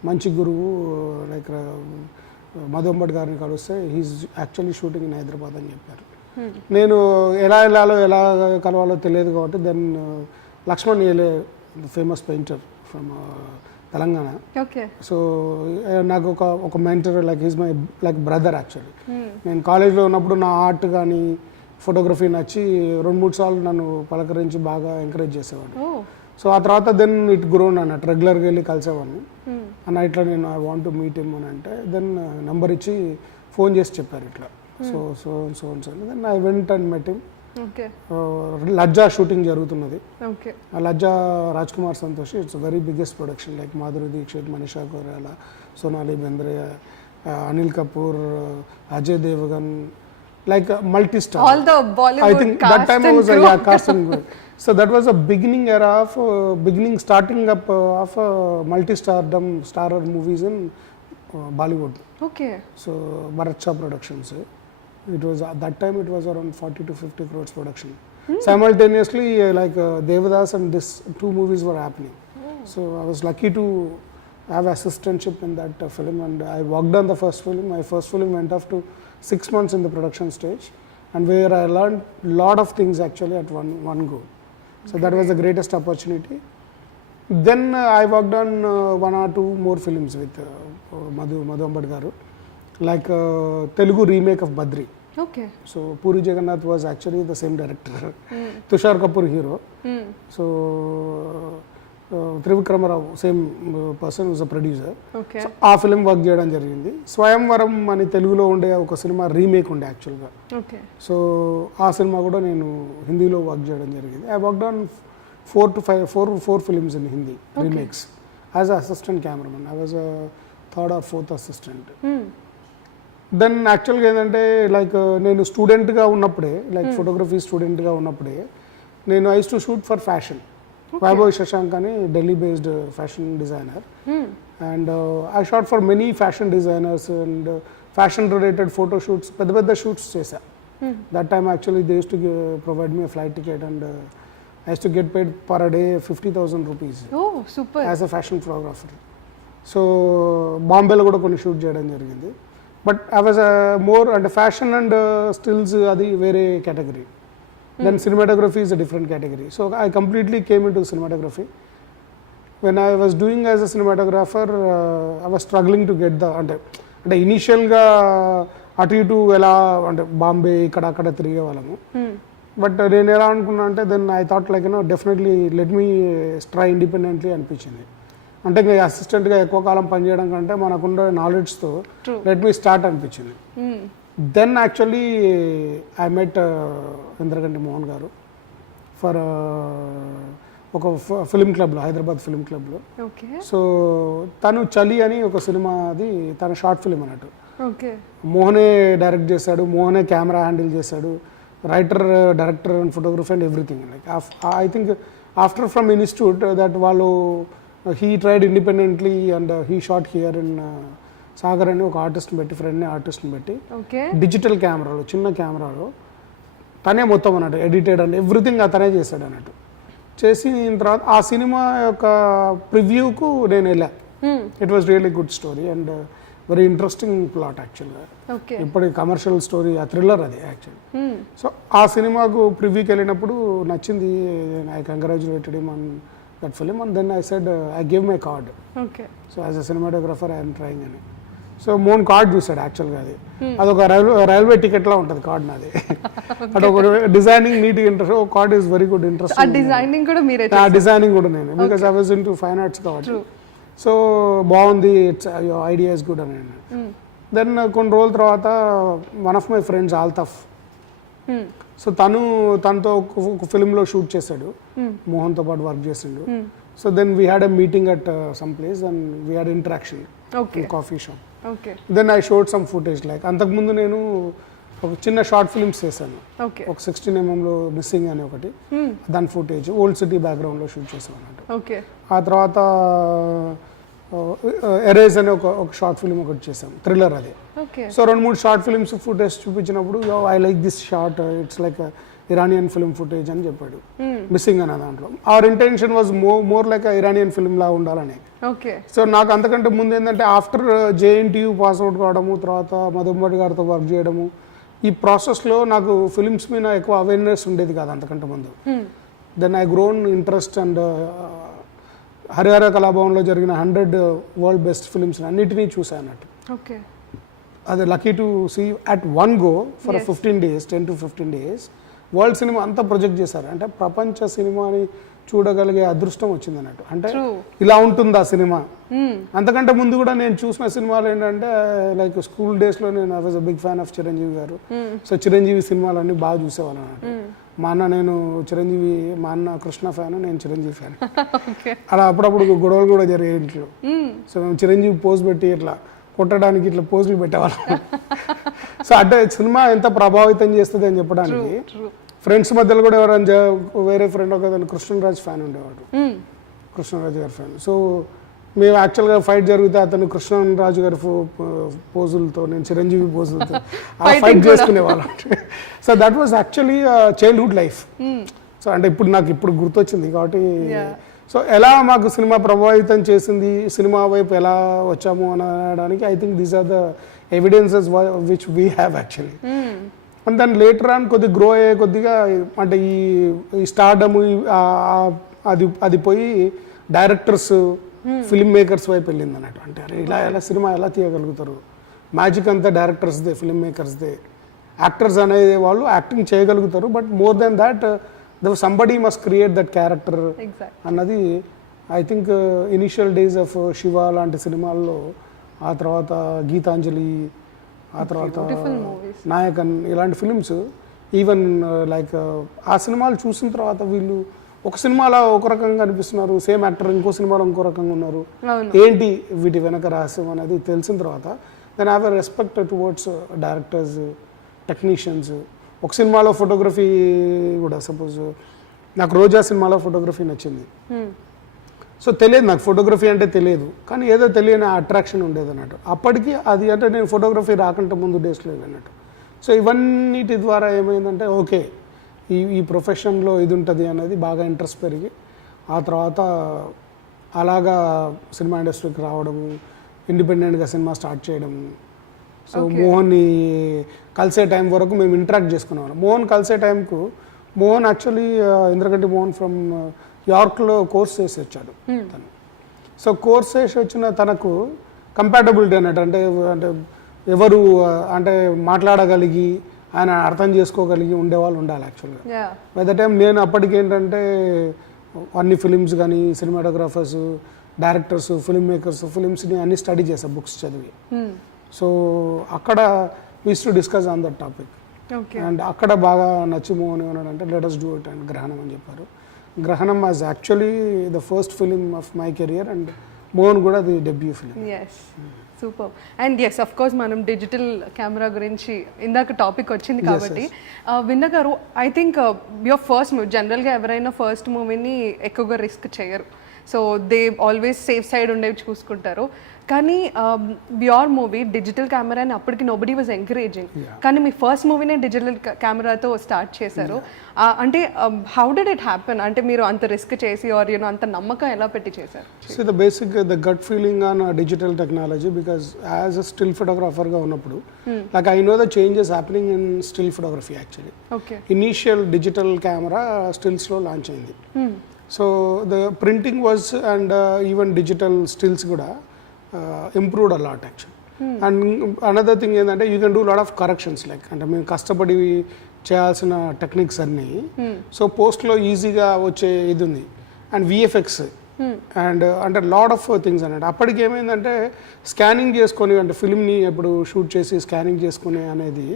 మంచి గురువు like Madhu Ambat గారిని కలిస్తే he is actually shooting in Hyderabad అని చెప్పారు. నేను ఎలా కలవాలో తెలియదు కాబట్టి దెన్ లక్ష్మణ్ ఏలే famous painter from Telangana. So నాకు ఒక mentor like is my like brother actually. నేను కాలేజ్లో ఉన్నప్పుడు నా ఆర్ట్ కానీ ఫోటోగ్రఫీ నచ్చి 2-3 సార్లు నన్ను పలకరించి బాగా ఎంకరేజ్ చేసేవాడు. సో ఆ తర్వాత దెన్ ఇట్ గ్రోన్ అన్నట్టు, రెగ్యులర్గా వెళ్ళి కలిసేవాడిని అన్న ఇట్లా నేను I want to meet him అని అంటే దెన్ నెంబర్ ఇచ్చి ఫోన్ చేసి చెప్పారు ఇట్లా. So then I went and met him. Lajja shooting జరుగుతున్నది. ఆ Lajja Raj Kumar Santoshi, it's very biggest production, like Madhuri Dixit, Manisha Koirala, Sonali Bendre, Anil Kapoor, Ajay Devgan, like a multi-star. All the Bollywood I think cast that time and I was crew. cast and crew. So that was a beginning era of starting up of multi-stardom starrer movies in Bollywood. Okay. So Bharat Shah Productions. It was at that time it was around 40 to 50 crores production. Simultaneously like Devadas and this 2 movies were happening. So I was lucky to have assistantship in that film, and I worked on the first film. My first film went off to 6 months in the production stage, and where I learned lot of things actually at one go. So that was the greatest opportunity. Then I worked on 1 or 2 more films with Madhu Ambat garu, like Telugu remake of Badri. Okay. So Puri Jagannath was actually the same director. Tushar Kapoor hero. So Trivikrama Rao same person was a producer. ఆ film work చేయడం జరిగింది. స్వయంవరం అని తెలుగులో ఉండే ఒక cinema remake ఉండే యాక్చువల్గా. సో ఆ సినిమా కూడా నేను హిందీలో వర్క్ చేయడం జరిగింది. I worked on 4 to 5 films in Hindi remakes as a assistant cameraman. I was 3rd or 4th assistant. Then యాక్చువల్గా ఏంటంటే లైక్ నేను స్టూడెంట్గా ఉన్నప్పుడే, లైక్ ఫోటోగ్రఫీ స్టూడెంట్గా ఉన్నప్పుడే నేను I use to shoot for fashion. Vaibhav Shashank అని Delhi based fashion designer, and I shot for many fashion designers and fashion related photo shoots, పెద్ద షూట్స్ చేశా. That time actually they use to provide me flight ticket, and I use to get paid per day 50,000 rupees as a fashion photographer. So బాంబేలో కూడా కొన్ని shoot చేయడం జరిగింది. But I was more అంటే fashion and stills అది వేరే category. Then cinematography is a different category. So I completely came into cinematography. When I was doing as a cinematographer, I was struggling to get the అంటే ఇనీషియల్గా అటు ఇటు ఎలా అంటే బాంబే ఇక్కడ అక్కడ తిరిగే వాళ్ళము. బట్ నేను ఎలా అనుకున్నా అంటే then I thought like definitely let me try independently అనిపించింది. అంటే ఇంకా అసిస్టెంట్గా ఎక్కువ కాలం పనిచేయడం కంటే మనకుండే నాలెడ్జ్తో లెట్ మీ స్టార్ట్ అనిపించింది. Then actually I met Indraganti Mohan garu for ఒక ఫిల్మ్ క్లబ్లో, హైదరాబాద్ ఫిల్మ్ క్లబ్లో. సో తను చలి అని ఒక సినిమా, అది తన షార్ట్ ఫిల్మ్ అన్నట్టు. మోహనే డైరెక్ట్ చేశాడు, మోహనే కెమెరా హ్యాండిల్ చేశాడు, writer, director and photography and everything. Like I think after from institute that వాళ్ళు he tried independently and he shot here in Sagar అని ఒక ఆర్టిస్ట్ని పెట్టి ఫ్రెండ్ని ఆర్టిస్ట్ని పెట్టి ఓకే డిజిటల్ కెమెరాలో చిన్న కెమెరాలో తనే మొత్తం అన్నట్టు ఎడిటెడ్ అండ్ ఎవ్రీథింగ్ అతనే చేశాడు అన్నట్టు. చేసి తర్వాత ఆ సినిమా యొక్క ప్రివ్యూకు నేను వెళ్ళా. It was really good story and very interesting plot యాక్చువల్గా. ఇప్పుడు కమర్షియల్ స్టోరీ, ఆ థ్రిల్లర్ అది యాక్చువల్. సో ఆ సినిమాకు ప్రివ్యూకి వెళ్ళినప్పుడు నచ్చింది. I congratulated him on that film and then I said I give my card. So as a cinematographer I'm trying అని. సో మోన్ కార్డ్ చూసాడు యాక్చువల్గా. అది అదొక రైల్వే టికెట్ లా ఉంటుంది కార్డ్ నాది. అదొక designing neat interest. Card is very good interest. Designing కూడా నేను because I was into fine arts కాబట్టి. సో బాగుంది, it's your idea is good అని. దెన్ కొన్ని రోజుల తర్వాత one of my friends Altaf, so తనతో ఒక ఫిల్మ్లో షూట్ చేశాడు, మోహన్తో పాటు వర్క్ చేసిండు. So then we had a meeting at some place and we had interaction coffee shop. Then I showed some footage. Like అంతకుముందు నేను ఒక చిన్న షార్ట్ ఫిల్మ్స్ చేశాను, ఒక 16mm మిస్సింగ్ అని ఒకటి, దాని ఫుటేజ్ ఓల్డ్ సిటీ బ్యాక్గ్రౌండ్లో షూట్ చేశాను అన్నట్టు. ఆ తర్వాత ఎరేజ్ అని ఒక షార్ట్ ఫిల్మ్ ఒకటి చేసాం, థ్రిల్లర్ అది. సో 2-3 షార్ట్ ఫిల్మ్స్ ఫుటేజ్ చూపించినప్పుడు I like this short, it's like Iranian film footage అని చెప్పాడు, మిస్సింగ్ అనే దాంట్లో. Our intention was more like Iranian film లా ఉండాలని. సో నాకు అంతకంటే ముందు ఏంటంటే ఆఫ్టర్ JNTU పాస్ అవుట్ కావడము, తర్వాత మధుంబడి గారితో వర్క్ చేయడము, ఈ ప్రాసెస్లో నాకు ఫిల్మ్స్ మీద ఎక్కువ అవేర్నెస్ ఉండేది కాదు అంతకంటే ముందు. Then I grown interest and Harihara కళాభవన్లో జరిగిన 100 వరల్డ్ బెస్ట్ ఫిల్మ్స్ అన్నిటినీ చూసాను అన్నట్టు. అది lucky to see at one go for 15 days, 10 to 15 days world cinema అంతా ప్రొజెక్ట్ చేశారు. అంటే ప్రపంచ సినిమాని చూడగలిగే అదృష్టం వచ్చింది అన్నట్టు. అంటే ఇలా ఉంటుంది ఆ సినిమా. అంతకంటే ముందు కూడా నేను చూసిన సినిమాలు ఏంటంటే లైక్ స్కూల్ డేస్లో నేను I was a big fan of Chiranjeevi garu. So Chiranjeevi సినిమాలన్నీ బాగా చూసేవాళ్ళం అన్నట్టు. మా అన్న నేను చిరంజీవి, మా అన్న కృష్ణ ఫ్యాన్, నేను చిరంజీవి ఫ్యాన్. అలా అప్పుడప్పుడు గొడవలు కూడా జరిగాయి ఇంట్లో. సో మేము చిరంజీవి పోజ్ పెట్టి ఇట్లా కొట్టడానికి ఇట్లా పోజులు పెట్టేవాళ్ళం. సో అంటే సినిమా ఎంత ప్రభావితం చేస్తుంది అని చెప్పడానికి. ఫ్రెండ్స్ మధ్యలో కూడా ఎవరైనా వేరే ఫ్రెండ్ ఒక కృష్ణరాజ్ ఫ్యాన్ ఉండేవాడు, కృష్ణరాజు గారి ఫ్యాన్. సో మేము యాక్చువల్గా ఫైట్ జరిగితే అతను కృష్ణరాజు గారి పోజులతో, నేను చిరంజీవి పోజులతో ఆ ఫైట్ చేసుకునేవాళ్ళం. So that was actually childhood life. So అంటే ఇప్పుడు నాకు ఇప్పుడు గుర్తొచ్చింది కాబట్టి. సో ఎలా మాకు సినిమా ప్రభావితం చేసింది, సినిమా వైపు ఎలా వచ్చాము అనడానికి I think these are the evidences which we have actually. And దాన్ని లేటర్ ఆన్ కొద్దిగా గ్రో అయ్యే కొద్దిగా అంటే ఈ స్టార్డము అది పోయి డైరెక్టర్స్, ఫిల్మ్ మేకర్స్ వైపు వెళ్ళింది అన్నట్టు. అంటే ఎలా సినిమా ఎలా తీయగలుగుతారు, మ్యాజిక్ అంతా డైరెక్టర్స్దే, ఫిల్మ్ మేకర్స్దే. యాక్టర్స్ అనే వాళ్ళు యాక్టింగ్ చేయగలుగుతారు, but more then that somebody must create that character అన్నది I think initial days of Siva లాంటి సినిమాల్లో, ఆ తర్వాత గీతాంజలి, ఆ తర్వాత నాయకన్, ఇలాంటి ఫిలిమ్స్ ఈవెన్ లైక్ ఆ సినిమాలు చూసిన తర్వాత వీళ్ళు ఒక సినిమాలో ఒక రకంగా అనిపిస్తున్నారు, సేమ్ యాక్టర్ ఇంకో సినిమాలో ఇంకో రకంగా ఉన్నారు, ఏంటి వీటి వెనక రహస్యం అనేది తెలిసిన తర్వాత then have a respect towards directors, technicians. ఒక సినిమాలో ఫోటోగ్రఫీ కూడా, సపోజ్ నాకు రోజా సినిమాలో ఫోటోగ్రఫీ నచ్చింది. సో తెలియదు నాకు ఫోటోగ్రఫీ అంటే తెలియదు, కానీ ఏదో తెలియని అట్రాక్షన్ ఉండేది అన్నట్టు అప్పటికి. అది అంటే నేను ఫోటోగ్రఫీ రాకంటే ముందు డేస్లో అన్నట్టు. సో ఇవన్నిటి ద్వారా ఏమైందంటే ఓకే ఈ ప్రొఫెషన్లో ఇది ఉంటుంది అనేది బాగా ఇంట్రెస్ట్ పెరిగి, ఆ తర్వాత అలాగా సినిమా ఇండస్ట్రీకి రావడము, ఇండిపెండెంట్గా సినిమా స్టార్ట్ చేయడము. సో మోహన్ని కలిసే టైం వరకు మేము ఇంటరాక్ట్ చేసుకునేవాళ్ళం. మోహన్ కలిసే టైంకు మోహన్ యాక్చువల్లీ ఇంద్రగంటి మోహన్ ఫ్రమ్ యార్క్లో కోర్స్ చేసి వచ్చాడు తను. సో కోర్స్ చేసి వచ్చిన తనకు కంపాటబిలిటీ అన్నట్టు, అంటే ఎవరు అంటే మాట్లాడగలిగి ఆయన అర్థం చేసుకోగలిగి ఉండేవాళ్ళు ఉండాలి యాక్చువల్గా. బై ద టైం నేను అప్పటికి ఏంటంటే అన్ని ఫిలిమ్స్ కానీ, సినిమాటోగ్రాఫర్స్, డైరెక్టర్స్, ఫిల్మ్ మేకర్స్, ఫిలిమ్స్ని అన్ని స్టడీ చేశాను బుక్స్ చదివి. సో అక్కడ use to discuss on that topic. And అక్కడ బాగా నచ్చిమోహన్ ఏమన్నాడంటే let us do it and Grahanam అని చెప్పారు. Grahanam was actually the first film of my career and Mohan కూడా అది debut film. Super. And yes of course మనం డిజిటల్ కెమెరా గురించి ఇందాక టాపిక్ వచ్చింది కాబట్టి Vinda garu, I think your first movie, జనరల్గా ఎవరైనా ఫస్ట్ మూవీని ఎక్కువగా రిస్క్ చేయరు. So they always safe side ఉండేవి చూసుకుంటారు. కానీ యువర్ మూవీ డిజిటల్ కెమెరా అని అప్పటికి నోబడీ వాజ్ ఎంకరేజింగ్, కానీ మీ ఫస్ట్ మూవీనే డిజిటల్ కెమెరాతో స్టార్ట్ చేశారు. అంటే హౌ డిడ్ ఇట్ హ్యాపెన్? అంటే మీరు అంత రిస్క్ చేసి ఆర్ యూనో అంత నమ్మకం ఎలా పెట్టి చేశారు? So the gut feeling on digital technology, because as a still photographer గా ఉన్నప్పుడు like I know the changes happening in still photography actually. Okay. Initial digital camera stills లో లాంచ్ అయింది. So the printing was and even digital stills కూడా improved a lot actually. And another thing ఏంటంటే you can do a lot of corrections, like అంటే మేము కష్టపడి చేయాల్సిన techniques అన్నీ so పోస్ట్లో ఈజీగా వచ్చే ఇది ఉంది. అండ్ విఎఫ్ఎక్స్ అండ్ అంటే లాట్ ఆఫ్ థింగ్స్ అన్నట్టు. అప్పటికి ఏమైందంటే స్కానింగ్ చేసుకొని అంటే ఫిల్మ్ని ఎప్పుడు షూట్ చేసి స్కానింగ్ చేసుకునే అనేది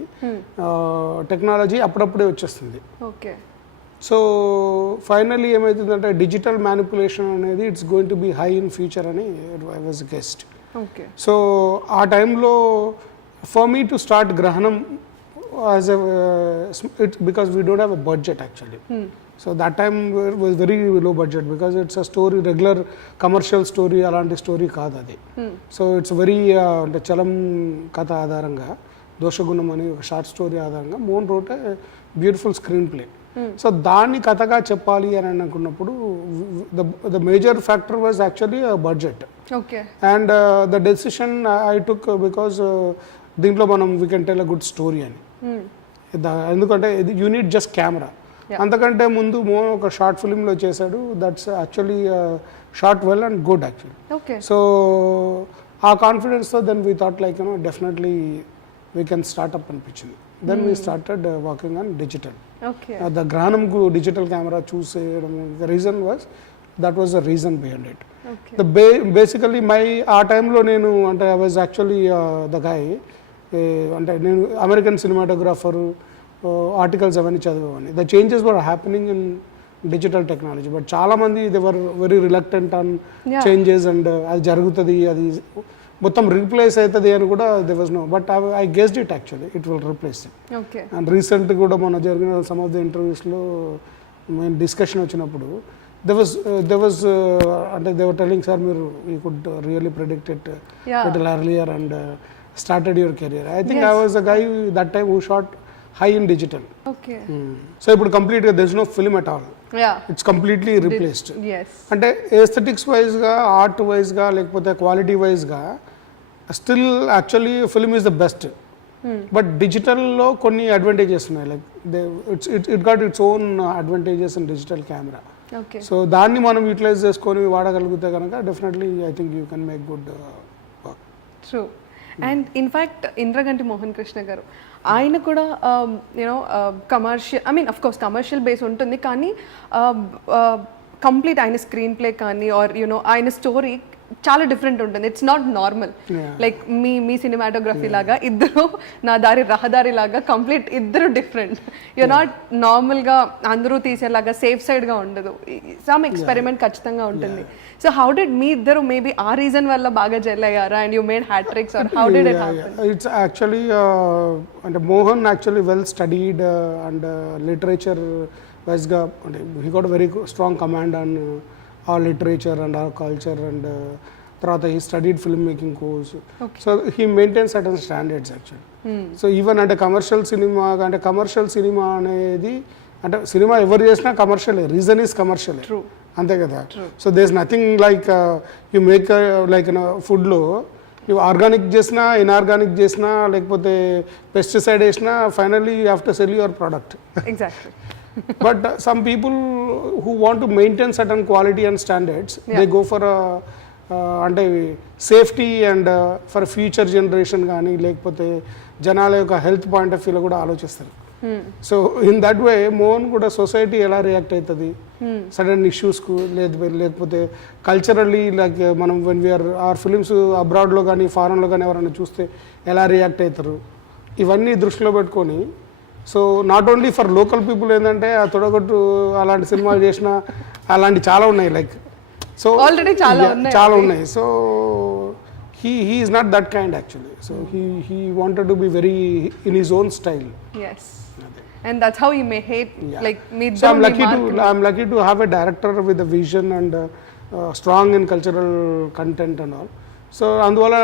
టెక్నాలజీ అప్పుడప్పుడే వచ్చేస్తుంది. ఓకే. సో ఫైనల్లీ ఏమవుతుందంటే డిజిటల్ మ్యానిపులేషన్ అనేది it's going to be high in future అని I was guessed. Okay. So ఆ టైంలో for me to start Grahanam as a because we don't have a budget actually. So that time was very low budget because it's a story, regular commercial story alanti story kaadu adi. So it's very ante chalam katha ఆధారంగా దోషగుణం అని ఒక short story ఆధారంగా Mohan wrote a beautiful screenplay. So దాన్ని కథగా చెప్పాలి అని అనుకున్నప్పుడు the major factor was actually budget. Okay. And the decision I took because దీంట్లో మనం we can tell a good story అని. ఎందుకంటే యూ నీడ్ జస్ట్ కెమెరా. అంతకంటే ముందు ఒక షార్ట్ ఫిల్మ్లో చేశాడు, that's actually short well and good actually. So ఆ కాన్ఫిడెన్స్తో then we thought like you know definitely we can start up అనిపించింది. Then we started working on digital. The గ్రహణంకు డిజిటల్ కెమెరా చూస్ చేయడం the reason was that was the reason behind it. The basically ఆ టైంలో నేను అంటే I was actually the guy అంటే నేను American cinematographer articles అవన్నీ చదివేవాడిని. The changes were happening in digital technology, but చాలామంది they were very reluctant on changes and అది జరుగుతుంది, అది మొత్తం రీప్లేస్ అవుతుంది అని కూడా they was no, but I guessed it actually it will replace it. And recent కూడా మన జరిగిన సమ్ ఆఫ్ ద ఇంటర్వ్యూస్లో మేము డిస్కషన్ వచ్చినప్పుడు there was అంటే they were telling sir మీరు you could really predict it little earlier and started your career. I think I was a guy that time who shot high in digital. Okay. So ఇప్పుడు complete గా there's no film at all. It's completely replaced. Yes. అంటే aesthetics wise గా art wise గా లేకపోతే quality wise గా still actually film is the best. But డిజిటల్లో కొన్ని advantages ఉన్నాయి, like it got its own advantages in digital camera. So దాన్ని మనం యూటిలైజ్ చేసుకొని వాడగలిగితే కనుక definitely I think you can make good work. True. And in fact Indraganti Mohan Krishna garu ఆయన కూడా you know commercial, I mean of course commercial base ఉంటుంది, కానీ కంప్లీట్ ఆయన స్క్రీన్ ప్లే కానీ ఆర్ యూనో ఆయన స్టోరీ చాలా డిఫరెంట్ ఉంటుంది. ఇట్స్ నాట్ నార్మల్ లైక్ మీ సినిమాటోగ్రఫీ లాగా ఇద్దరు నా దారి రహదారి లాగా కంప్లీట్ ఇద్దరు డిఫరెంట్. యూర్ నాట్ నార్మల్గా అందరూ తీసేలాగా సేఫ్ సైడ్గా ఉండదు, సమ్ ఎక్స్పెరిమెంట్ ఖచ్చితంగా ఉంటుంది. సో హౌ డిడ్ మీ ఇద్దరు మేబీ ఆ రీజన్ వల్ల బాగా జెల్ అయ్యారా and you made hat-tricks or how did it happen? It's actually అంటే Mohan actually well studied and literature వైజ్గా అంటే he got very strong command on our literature and our culture, and తర్వాత he studied filmmaking course. So he maintains certain standards actually. So even అంటే commercial cinema అంటే commercial cinema అనేది అంటే cinema ఎవరు చేసినా commercial, reason is commercial, అంతే కదా. So there is nothing like you make like ఫుడ్లో నువ్వు ఆర్గానిక్ చేసినా ఇన్ఆర్గానిక్ చేసినా లేకపోతే పెస్టిసైడ్ వేసినా finally you have to sell your product. Exactly. But some people who want to maintain certain quality and standards, they go for a అంటే safety and for future generation కానీ లేకపోతే జనాల యొక్క health point of వ్యూలో కూడా ఆలోచిస్తారు. So in that వే మోహన్ కూడా society ఎలా రియాక్ట్ అవుతుంది సడన్ ఇష్యూస్కు, లేకపోతే కల్చరల్లీ లైక్ మనం వెన్ వీఆర్ ఆర్ ఫిలిమ్స్ అబ్రాడ్లో కానీ ఫారెన్లో కానీ ఎవరైనా చూస్తే ఎలా రియాక్ట్ అవుతారు, ఇవన్నీ దృష్టిలో పెట్టుకొని so not only for local people ఏంటంటే ఆ తొడగొట్టు అలాంటి సినిమాలు చేసిన అలాంటి చాలా ఉన్నాయి, లైక్ సో ఆల్రెడీ చాలా ఉన్నాయి. So he is not that kind actually, so he wanted to be very in his own style. Yes. And that's how you may hate like me. So I'm lucky to have a director with a vision and strong in cultural content and all. So అందువల్ల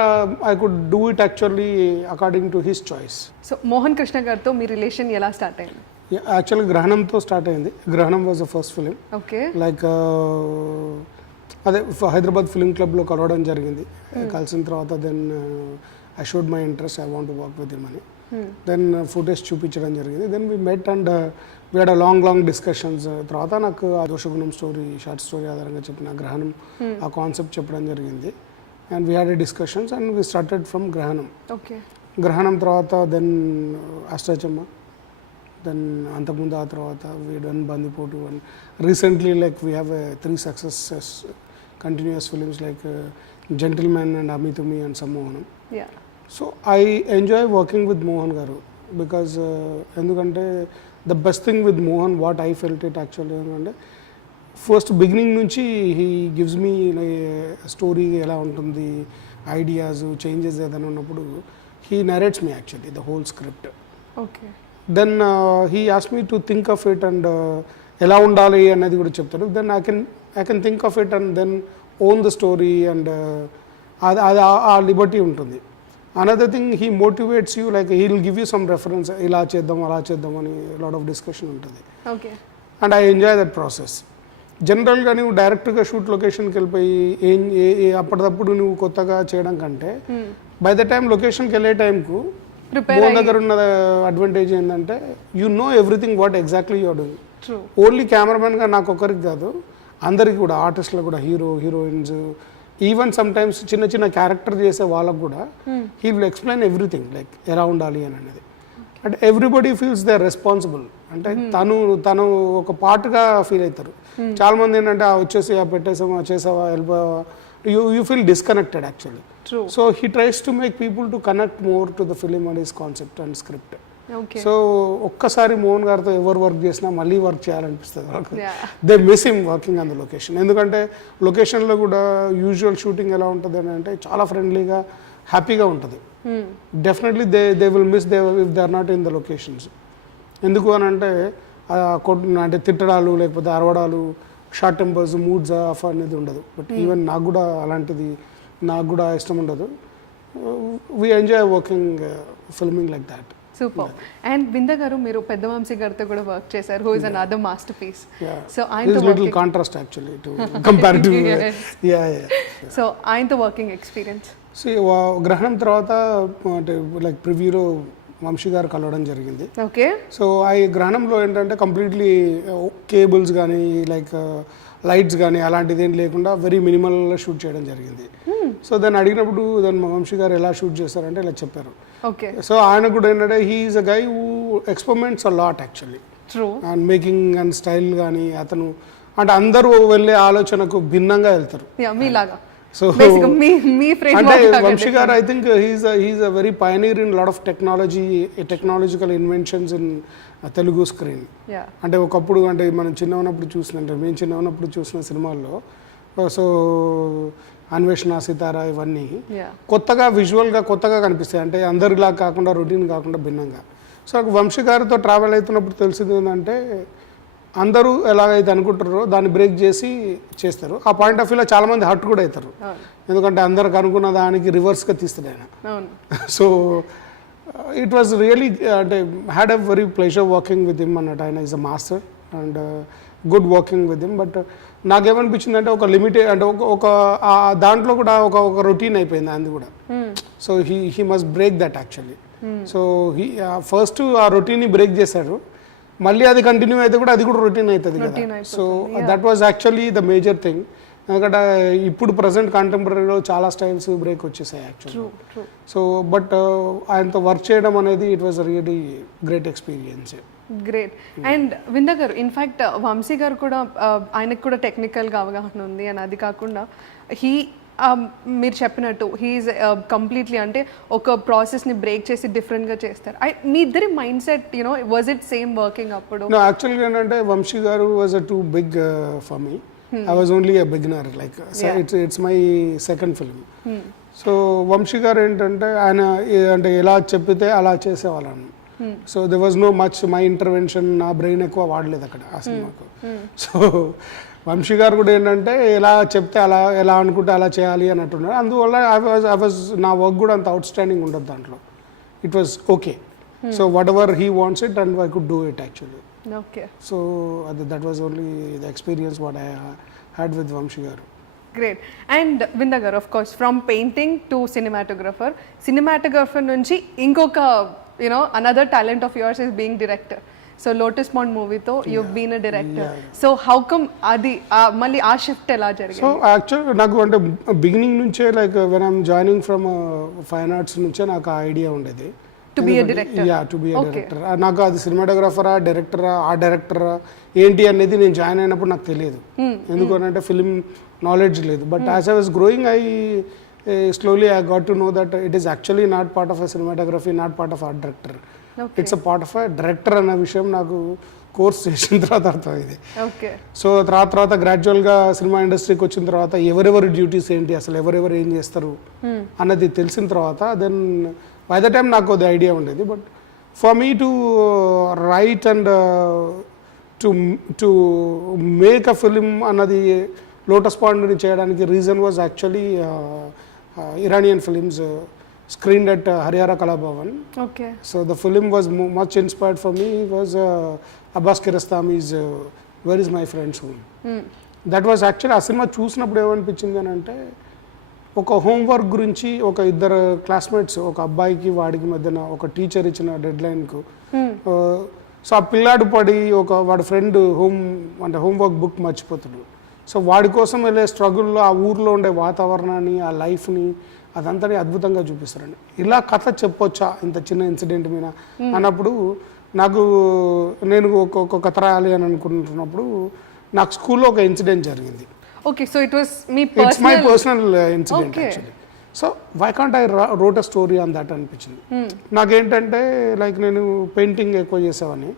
I could do it actually according to his choice. So Mohan Krishna గారితో మీ relation ఎలా start అయింది? Actually గ్రహణంతో start అయింది. Grahanam was the first film. Okay. Like అదే Hyderabad film క్లబ్లో కలవడం జరిగింది. కలిసిన తర్వాత then I showed my interest, I want to work with him అని. దెన్ ఫుటేజ్ చూపించడం జరిగింది. Then we met and we had a long discussions. తర్వాత నాకు ఆ దోషగుణం స్టోరీ, షార్ట్ స్టోరీ ఆధారంగా చెప్పిన గ్రహణం ఆ కాన్సెప్ట్ చెప్పడం జరిగింది. And we had a discussions and we started from Grahanam. Okay. Grahanam తర్వాత దెన్ అష్ట చెమ్మ, దెన్ అంతకుముందు ఆ తర్వాత we done Bandipotu. And recently like we have 3 successes continuous films like gentleman and Ami Thumi and Sammohanam. So I enjoy working with Mohan garu because ఎందుకంటే the best thing with Mohan what I felt it actually ఎందుకంటే first beginning నుంచి he gives me story ఎలా ఉంటుంది, ideas changes ఏదైనా ఉన్నప్పుడు he narrates me actually the whole script. Okay. Then he ask me to think of it and ఎలా ఉండాలి అనేది కూడా చెప్తాడు. Then I can think of it and then own the story and అది ఆ liberty ఉంటుంది. Another thing he motivates you like he will give you some reference, ఇలా చేద్దాం అలా చేద్దాం అని లాట్ ఆఫ్ డిస్కషన్ ఉంటుంది. Okay. And I enjoy that process. జనరల్గా నువ్వు డైరెక్ట్గా షూట్ లొకేషన్కి వెళ్ళిపోయి అప్పటికప్పుడు నువ్వు కొత్తగా చేయడం కంటే బై ద టైం లొకేషన్కి వెళ్ళే టైంకు మోహన్ దగ్గర ఉన్న అడ్వాంటేజ్ ఏంటంటే you know everything what exactly you're doing. Only కెమెరామెన్గా నాకు ఒక్కరికి కాదు, అందరికీ కూడా, ఆర్టిస్టులకు కూడా, హీరోయిన్స్, ఈవెన్ సమ్ టైమ్స్ చిన్న చిన్న క్యారెక్టర్ చేసే వాళ్ళకు కూడా he will explain everything like ఎలా ఉండాలి అని అనేది. అంటే everybody feels they are responsible. అంటే తను ఒక పార్ట్గా ఫీల్ అవుతారు. చాలా మంది ఏంటంటే వచ్చేసి పెట్టేసామా, చేసావా, వెళ్ళిపోయావా, you feel disconnected actually. So he tries to make people to connect more to the film and his concept and script. సో ఒక్కసారి మోహన్ గారితో ఎవరు వర్క్ చేసినా మళ్ళీ వర్క్ చేయాలనిపిస్తుంది వాళ్ళకి. They miss him working on the location. ఎందుకంటే లొకేషన్లో కూడా యూజువల్ షూటింగ్ ఎలా ఉంటుంది అని అంటే చాలా ఫ్రెండ్లీగా హ్యాపీగా ఉంటుంది. Definitely they will miss if they are not in the locations. ఎందుకు అని అంటే అంటే తిట్టడాలు లేకపోతే అరవడాలు, షార్ట్ టెంపర్స్, మూడ్స్ ఆఫ్ అనేది ఉండదు. బట్ ఈవెన్ నాకు కూడా అలాంటిది నాకు కూడా ఇష్టం ఉండదు. We enjoy working filming like that. Super. And Vinda garu మీరు పెద్ద వంశీ గారితో కూడా వర్క్ చేశారు, who is another masterpiece. So ఆయనతో little contrast actually to comparative. So ఆయనతో వర్కింగ్ ఎక్స్పీరియన్స్. సో గ్రహణం తర్వాత అంటే లైక్ ప్రివ్యూలో వంశీ గారు కలవడం జరిగింది. ఓకే. సో ఆ గ్రహణంలో ఏంటంటే కంప్లీట్లీ కేబుల్స్ కానీ లైక్ లైట్స్ కానీ అలాంటిది ఏం లేకుండా వెరీ మినిమల్ షూట్ చేయడం జరిగింది. సో దాన్ని అడిగినప్పుడు దాన్ని వంశీ గారు ఎలా షూట్ చేశారంటే ఇలా చెప్పారు. ఓకే. సో ఆయన కూడా ఏంటంటే he is a guy who experiments a lot actually. True. And making and style కానీ అతను అంటే అందరూ వెళ్ళే ఆలోచనకు భిన్నంగా వెళ్తారు మీలాగా. సో అంటే Vamsi garu I think he's a very pioneer in lot of technological inventions in Telugu screen. అంటే ఒకప్పుడు అంటే మనం మేము చిన్న ఉన్నప్పుడు చూసిన సినిమాల్లో సో అన్వేషణ, సితారా ఇవన్నీ కొత్తగా విజువల్గా కొత్తగా కనిపిస్తాయి. అంటే అందరిలా కాకుండా రొటీన్ కాకుండా భిన్నంగా. సో వంశీ గారితో ట్రావెల్ అవుతున్నప్పుడు తెలిసింది ఏంటంటే అందరూ ఎలాగైతే అనుకుంటారో దాన్ని బ్రేక్ చేసి చేస్తారు. ఆ పాయింట్ ఆఫ్ వ్యూలో చాలామంది హర్ట్ కూడా అవుతారు. ఎందుకంటే అందరికి అనుకున్న దానికి రివర్స్గా తీస్తాడు ఆయన. సో ఇట్ వాజ్ రియలీ అంటే had a very pleasure working with him అన్నట్టు. ఆయన is a master and good working with him. But నాకేమనిపించింది అంటే ఒక లిమిటెడ్ అంటే ఒక దాంట్లో కూడా ఒక రొటీన్ అయిపోయింది అది కూడా. So he must break that actually. So first ఆ రొటీన్ని బ్రేక్ చేశాడు, మళ్ళీ అది కంటిన్యూ అయితే కూడా అది కూడా రొటీన్ అవుతుంది కదా. So that was actually the major thing. ఎందుకంటే ఇప్పుడు ప్రజెంట్ కంటెంపరీలో చాలా స్టైల్స్ బ్రేక్ వచ్చేసాయి యాక్చువల్లీ. సో బట్ ఆయనతో వర్క్ చేయడం అనేది it was really great experience. Great. And Vinda garu in fact Vamsi గారు కూడా ఆయనకు కూడా టెక్నికల్గా అవగాహన ఉంది. అండ్ అది కాకుండా మీరు చెప్పినట్టు హీఈస్ కంప్లీట్లీ అంటే ఒక ప్రాసెస్ని బ్రేక్ చేసి డిఫరెంట్గా చేస్తారు. మీ ఇద్దరి mindset you know was it same working అప్పుడు? యాక్చువల్గా ఏంటంటే Vamsi garu was a too big for me. I was only a beginner like it's my second film. So Vamsi garu ఏంటంటే ఆయన అంటే ఎలా చెప్పితే అలా చేసేవాళ్ళను. So they was no much my intervention, నా బ్రెయిన్ ఎక్కువ వాడలేదు అక్కడ ఆ సినిమాకు. సో వంశీ గారు కూడా ఏంటంటే ఎలా చెప్తే అలా, ఎలా అనుకుంటే అలా చేయాలి అని అంటున్నారు. అందువల్ల ఐ వాజ్ నా వర్క్ కూడా అంత అవుట్ స్టాండింగ్ ఉండదు దాంట్లో. It was okay. So what he wants it and I could do it actually. Okay. So that was only the experience what I had with Vamshi garu. Great. And Vinda garu, of course from painting to cinematographer నుంచి ఇంకొక another talent of yours is being director. So lotus pond మూవీతో you been a director. So how come అది మళ్ళీ ఆ shift ఎలా జరిగింది? So యాక్చువల్గా నాకు అంటే బిగినింగ్ నుంచే like when I'm joining from fine arts నుంచే నాకు ఆ ఐడియా ఉండేది. To be a director. నాకు అది సినిమాటోగ్రాఫరా, డైరెక్టరా, ఆ డైరెక్టరా ఏంటి అనేది నేను జాయిన్ అయినప్పుడు నాకు తెలియదు. ఎందుకంటే ఫిలిం నాలెడ్జ్ లేదు. But as I was growing slowly I got to know that it is actually not part of a cinematography, not part of art director. It's a part of a director అన్న విషయం నాకు course చేసిన తర్వాత అర్థమైంది. So తర్వాత గ్రాడ్యువల్గా cinema ఇండస్ట్రీకి వచ్చిన తర్వాత ఎవరెవరి డ్యూటీస్ ఏంటి, అసలు ఎవరెవరు ఏం చేస్తారు అన్నది తెలిసిన తర్వాత దెన్ బై ద టైమ్ నాకు అది ఐడియా ఉండేది. But for me to right and to make a film అన్నది లోటస్ పాండ్ని చేయడానికి reason was actually Iranian films screened at Haryara Kala Bhavan. Okay. So the film was much inspired for me. Was Abbas Kiarostami's Where Is My Friend's Home. That was actually ఆ cinema చూసినప్పుడు ఏమనిపించింది అని అంటే, ఒక homework గురించి ఒక ఇద్దరు classmates, ఒక అబ్బాయికి వాడికి మధ్యన ఒక టీచర్ ఇచ్చిన డెడ్ లైన్కు సో ఆ పిల్లాడు పడి వాడి ఫ్రెండ్ హోంవర్క్ బుక్ మర్చిపోతాడు. సో వాడి కోసం వెళ్ళే స్ట్రగుల్లో ఆ ఊర్లో ఉండే వాతావరణాన్ని, ఆ లైఫ్ని, అదంతా అద్భుతంగా చూపిస్తారండి. ఇలా కథ చెప్పొచ్చా ఇంత చిన్న ఇన్సిడెంట్ మీద అన్నప్పుడు నేను ఒక కథ రాయాలి అని అనుకుంటున్నప్పుడు నాకు స్కూల్లో ఒక ఇన్సిడెంట్ జరిగింది. Okay. So it's my personal incident actually. So why can't I wrote a story on that అనిపించింది. నాకేంటంటే లైక్ నేను పెయింటింగ్ ఎక్కువ చేసేవాడిని.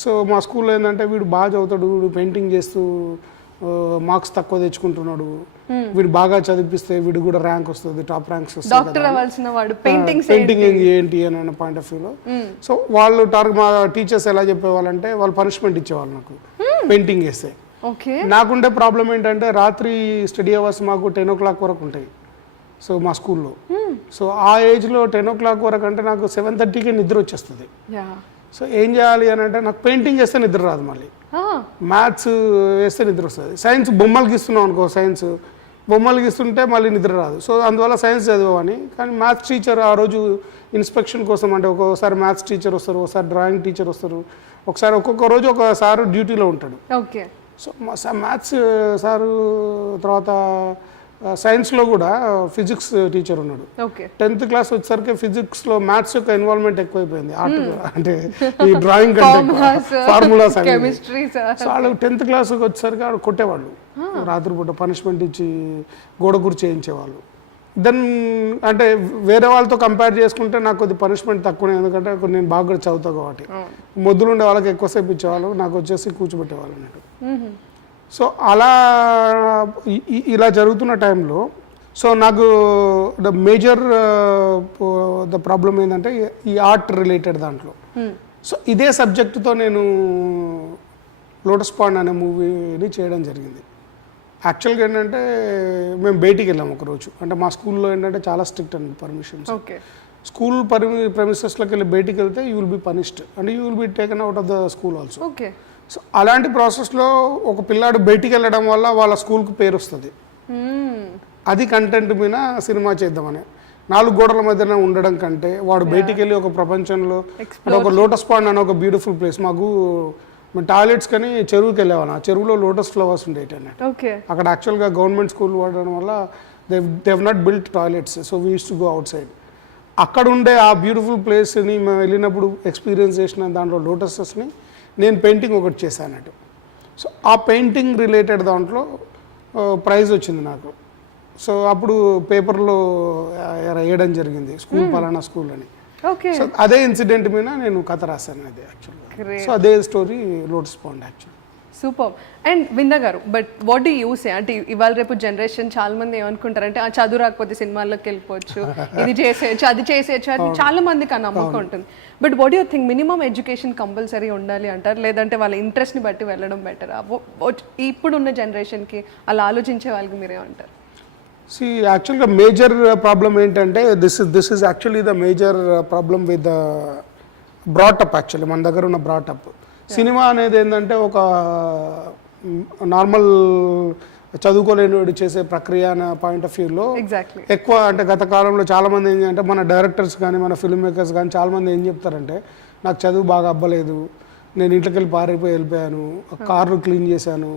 సో మా స్కూల్లో ఏంటంటే వీడు బాగా చదువుతాడు, వీడు పెయింటింగ్ చేస్తూ మార్క్స్ తక్కువ తెచ్చుకుంటున్నాడు, వీడు బాగా చదివిస్తే వీడు కూడా ర్యాంక్ వస్తుంది, టాప్ ర్యాంక్స్ వస్తుంది, పెయింటింగ్ ఏంటి అని పాయింట్ ఆఫ్ వ్యూలో. సో వాళ్ళు మా టీచర్స్ ఎలా చెప్పేవాళ్ళంటే వాళ్ళు పనిష్మెంట్ ఇచ్చేవాళ్ళు నాకు పెయింటింగ్ వేస్తే. నాకుండే ప్రాబ్లం ఏంటంటే రాత్రి స్టడీ అవర్స్ మాకు 10 o'clock వరకు ఉంటాయి. సో మా స్కూల్లో సో ఆ ఏజ్లో 10 o'clock వరకు అంటే నాకు 7:30కే నిద్ర వచ్చేస్తుంది. సో ఏం చేయాలి అని అంటే నాకు పెయింటింగ్ చేస్తే నిద్ర రాదు, మళ్ళీ మ్యాథ్స్ వేస్తే నిద్ర వస్తుంది. సైన్స్ బొమ్మలు గీస్తున్నాం అనుకో, సైన్స్ బొమ్మలు గీస్తుంటే మళ్ళీ నిద్ర రాదు. సో అందువల్ల సైన్స్ చదివామని. కానీ మ్యాథ్స్ టీచర్ ఆ రోజు ఇన్స్పెక్షన్ కోసం అంటే ఒక్కొక్కసారి మ్యాథ్స్ టీచర్ వస్తారు, ఒకసారి డ్రాయింగ్ టీచర్ వస్తారు, ఒక్కొక్క రోజు ఒక సారు డ్యూటీలో ఉంటాడు. సో మ్యాథ్స్ సారు తర్వాత సైన్స్లో కూడా ఫిజిక్స్ టీచర్ ఉన్నాడు. 10th క్లాస్ వచ్చేసరికి ఫిజిక్స్లో మ్యాథ్స్ యొక్క ఇన్వాల్వ్మెంట్ ఎక్కువైపోయింది. ఆర్ట్ అంటే ఈ డ్రాయింగ్ ఫార్ములాస్. సో వాళ్ళు 10th క్లాస్కి వచ్చేసరికి వాళ్ళు కొట్టేవాళ్ళు, రాత్రిపూట పనిష్మెంట్ ఇచ్చి గోడ గురి చేయించేవాళ్ళు. దెన్ అంటే వేరే వాళ్ళతో కంపేర్ చేసుకుంటే నాకు కొద్ది పనిష్మెంట్ తక్కువనే, ఎందుకంటే నేను బాగా కూడా చదువుతా కాబట్టి. మొద్దులుండే వాళ్ళకి ఎక్కువసేపు ఇచ్చేవాళ్ళు, నాకు వచ్చేసి కూర్చోబెట్టేవాళ్ళు అన్నట్టు. సో అలా ఇలా జరుగుతున్న టైంలో సో నాకు ద ప్రాబ్లం ఏంటంటే ఈ ఆర్ట్ రిలేటెడ్ దాంట్లో. సో ఇదే సబ్జెక్టుతో నేను లోటస్ పాండ్ అనే మూవీని చేయడం జరిగింది. యాక్చువల్గా ఏంటంటే మేము బయటికి వెళ్ళాము ఒకరోజు. అంటే మా స్కూల్లో ఏంటంటే చాలా స్ట్రిక్ట్ అండి పర్మిషన్స్. స్కూల్ ప్రెమిసెస్లోకి వెళ్ళి బయటికి వెళ్తే you will be punished and you will be taken out of the school also. So అలాంటి ప్రాసెస్లో ఒక పిల్లాడు బయటికి వెళ్ళడం వల్ల వాళ్ళ స్కూల్కి పేరు వస్తుంది. అది కంటెంట్ మీద సినిమా చేద్దామని. 4 గోడల మధ్యన ఉండడం కంటే వాడు బయటికి వెళ్ళి ఒక ప్రపంచంలో ఒక లోటస్ పాండ్ అనే ఒక బ్యూటిఫుల్ ప్లేస్. మాకు టాయిలెట్స్ కానీ చెరువుకి వెళ్ళేవాళ్ళం. ఆ చెరువులో లోటస్ ఫ్లవర్స్ ఉండేవి అన్నట్టు. అక్కడ యాక్చువల్గా గవర్నమెంట్ స్కూల్ వాడడం వల్ల they have not built toilets. So we use to go out side. అక్కడ ఉండే ఆ బ్యూటిఫుల్ ప్లేస్ని మేము వెళ్ళినప్పుడు ఎక్స్పీరియన్స్ చేసిన దాంట్లో లోటసెస్ని నేను పెయింటింగ్ ఒకటి చేశానట్టు. సో ఆ పెయింటింగ్ రిలేటెడ్ దాంట్లో ప్రైజ్ వచ్చింది నాకు. సో అప్పుడు పేపర్లో వేయడం జరిగింది, స్కూల్ పలానా స్కూల్ అని. సో అదే ఇన్సిడెంట్ మీద నేను కథ రాశాను అది యాక్చువల్గా. సో అదే story Lotus Pond actual. Super. And Vinda garu, but what do use అంటే ఇవాళ రేపు జనరేషన్ చాలా మంది ఏమనుకుంటారంటే ఆ చదువు రాకపోతే సినిమాల్లోకి వెళ్ళిపోవచ్చు, ఇది చేసేయచ్చు, అది చేసేయచ్చు, అది చాలా మందికి ఆ నమ్మకం ఉంటుంది. But what you think, minimum education compulsory ఉండాలి అంటారు, లేదంటే వాళ్ళ ఇంట్రెస్ట్ని బట్టి వెళ్ళడం బెటరా? ఇప్పుడున్న జనరేషన్కి అలా ఆలోచించే వాళ్ళకి మీరేమంటారు? సి యాక్చువల్గా మేజర్ ప్రాబ్లం ఏంటంటే this is actually the major problem with the brought up. Actually మన దగ్గర ఉన్న బ్రాటప్ సినిమా అనేది ఏంటంటే ఒక నార్మల్ చదువుకోలేని వాడు చేసే ప్రక్రియ అనే పాయింట్ ఆఫ్ వ్యూలో ఎక్కువ అంటే గత కాలంలో చాలామంది ఏంటంటే మన డైరెక్టర్స్ కానీ మన ఫిల్మ్ మేకర్స్ కానీ చాలామంది ఏం చెప్తారంటే నాకు చదువు బాగా అవ్వలేదు, నేను ఇంట్లోకి వెళ్ళి వెళ్ళిపోయాను, కార్లు క్లీన్ చేశాను,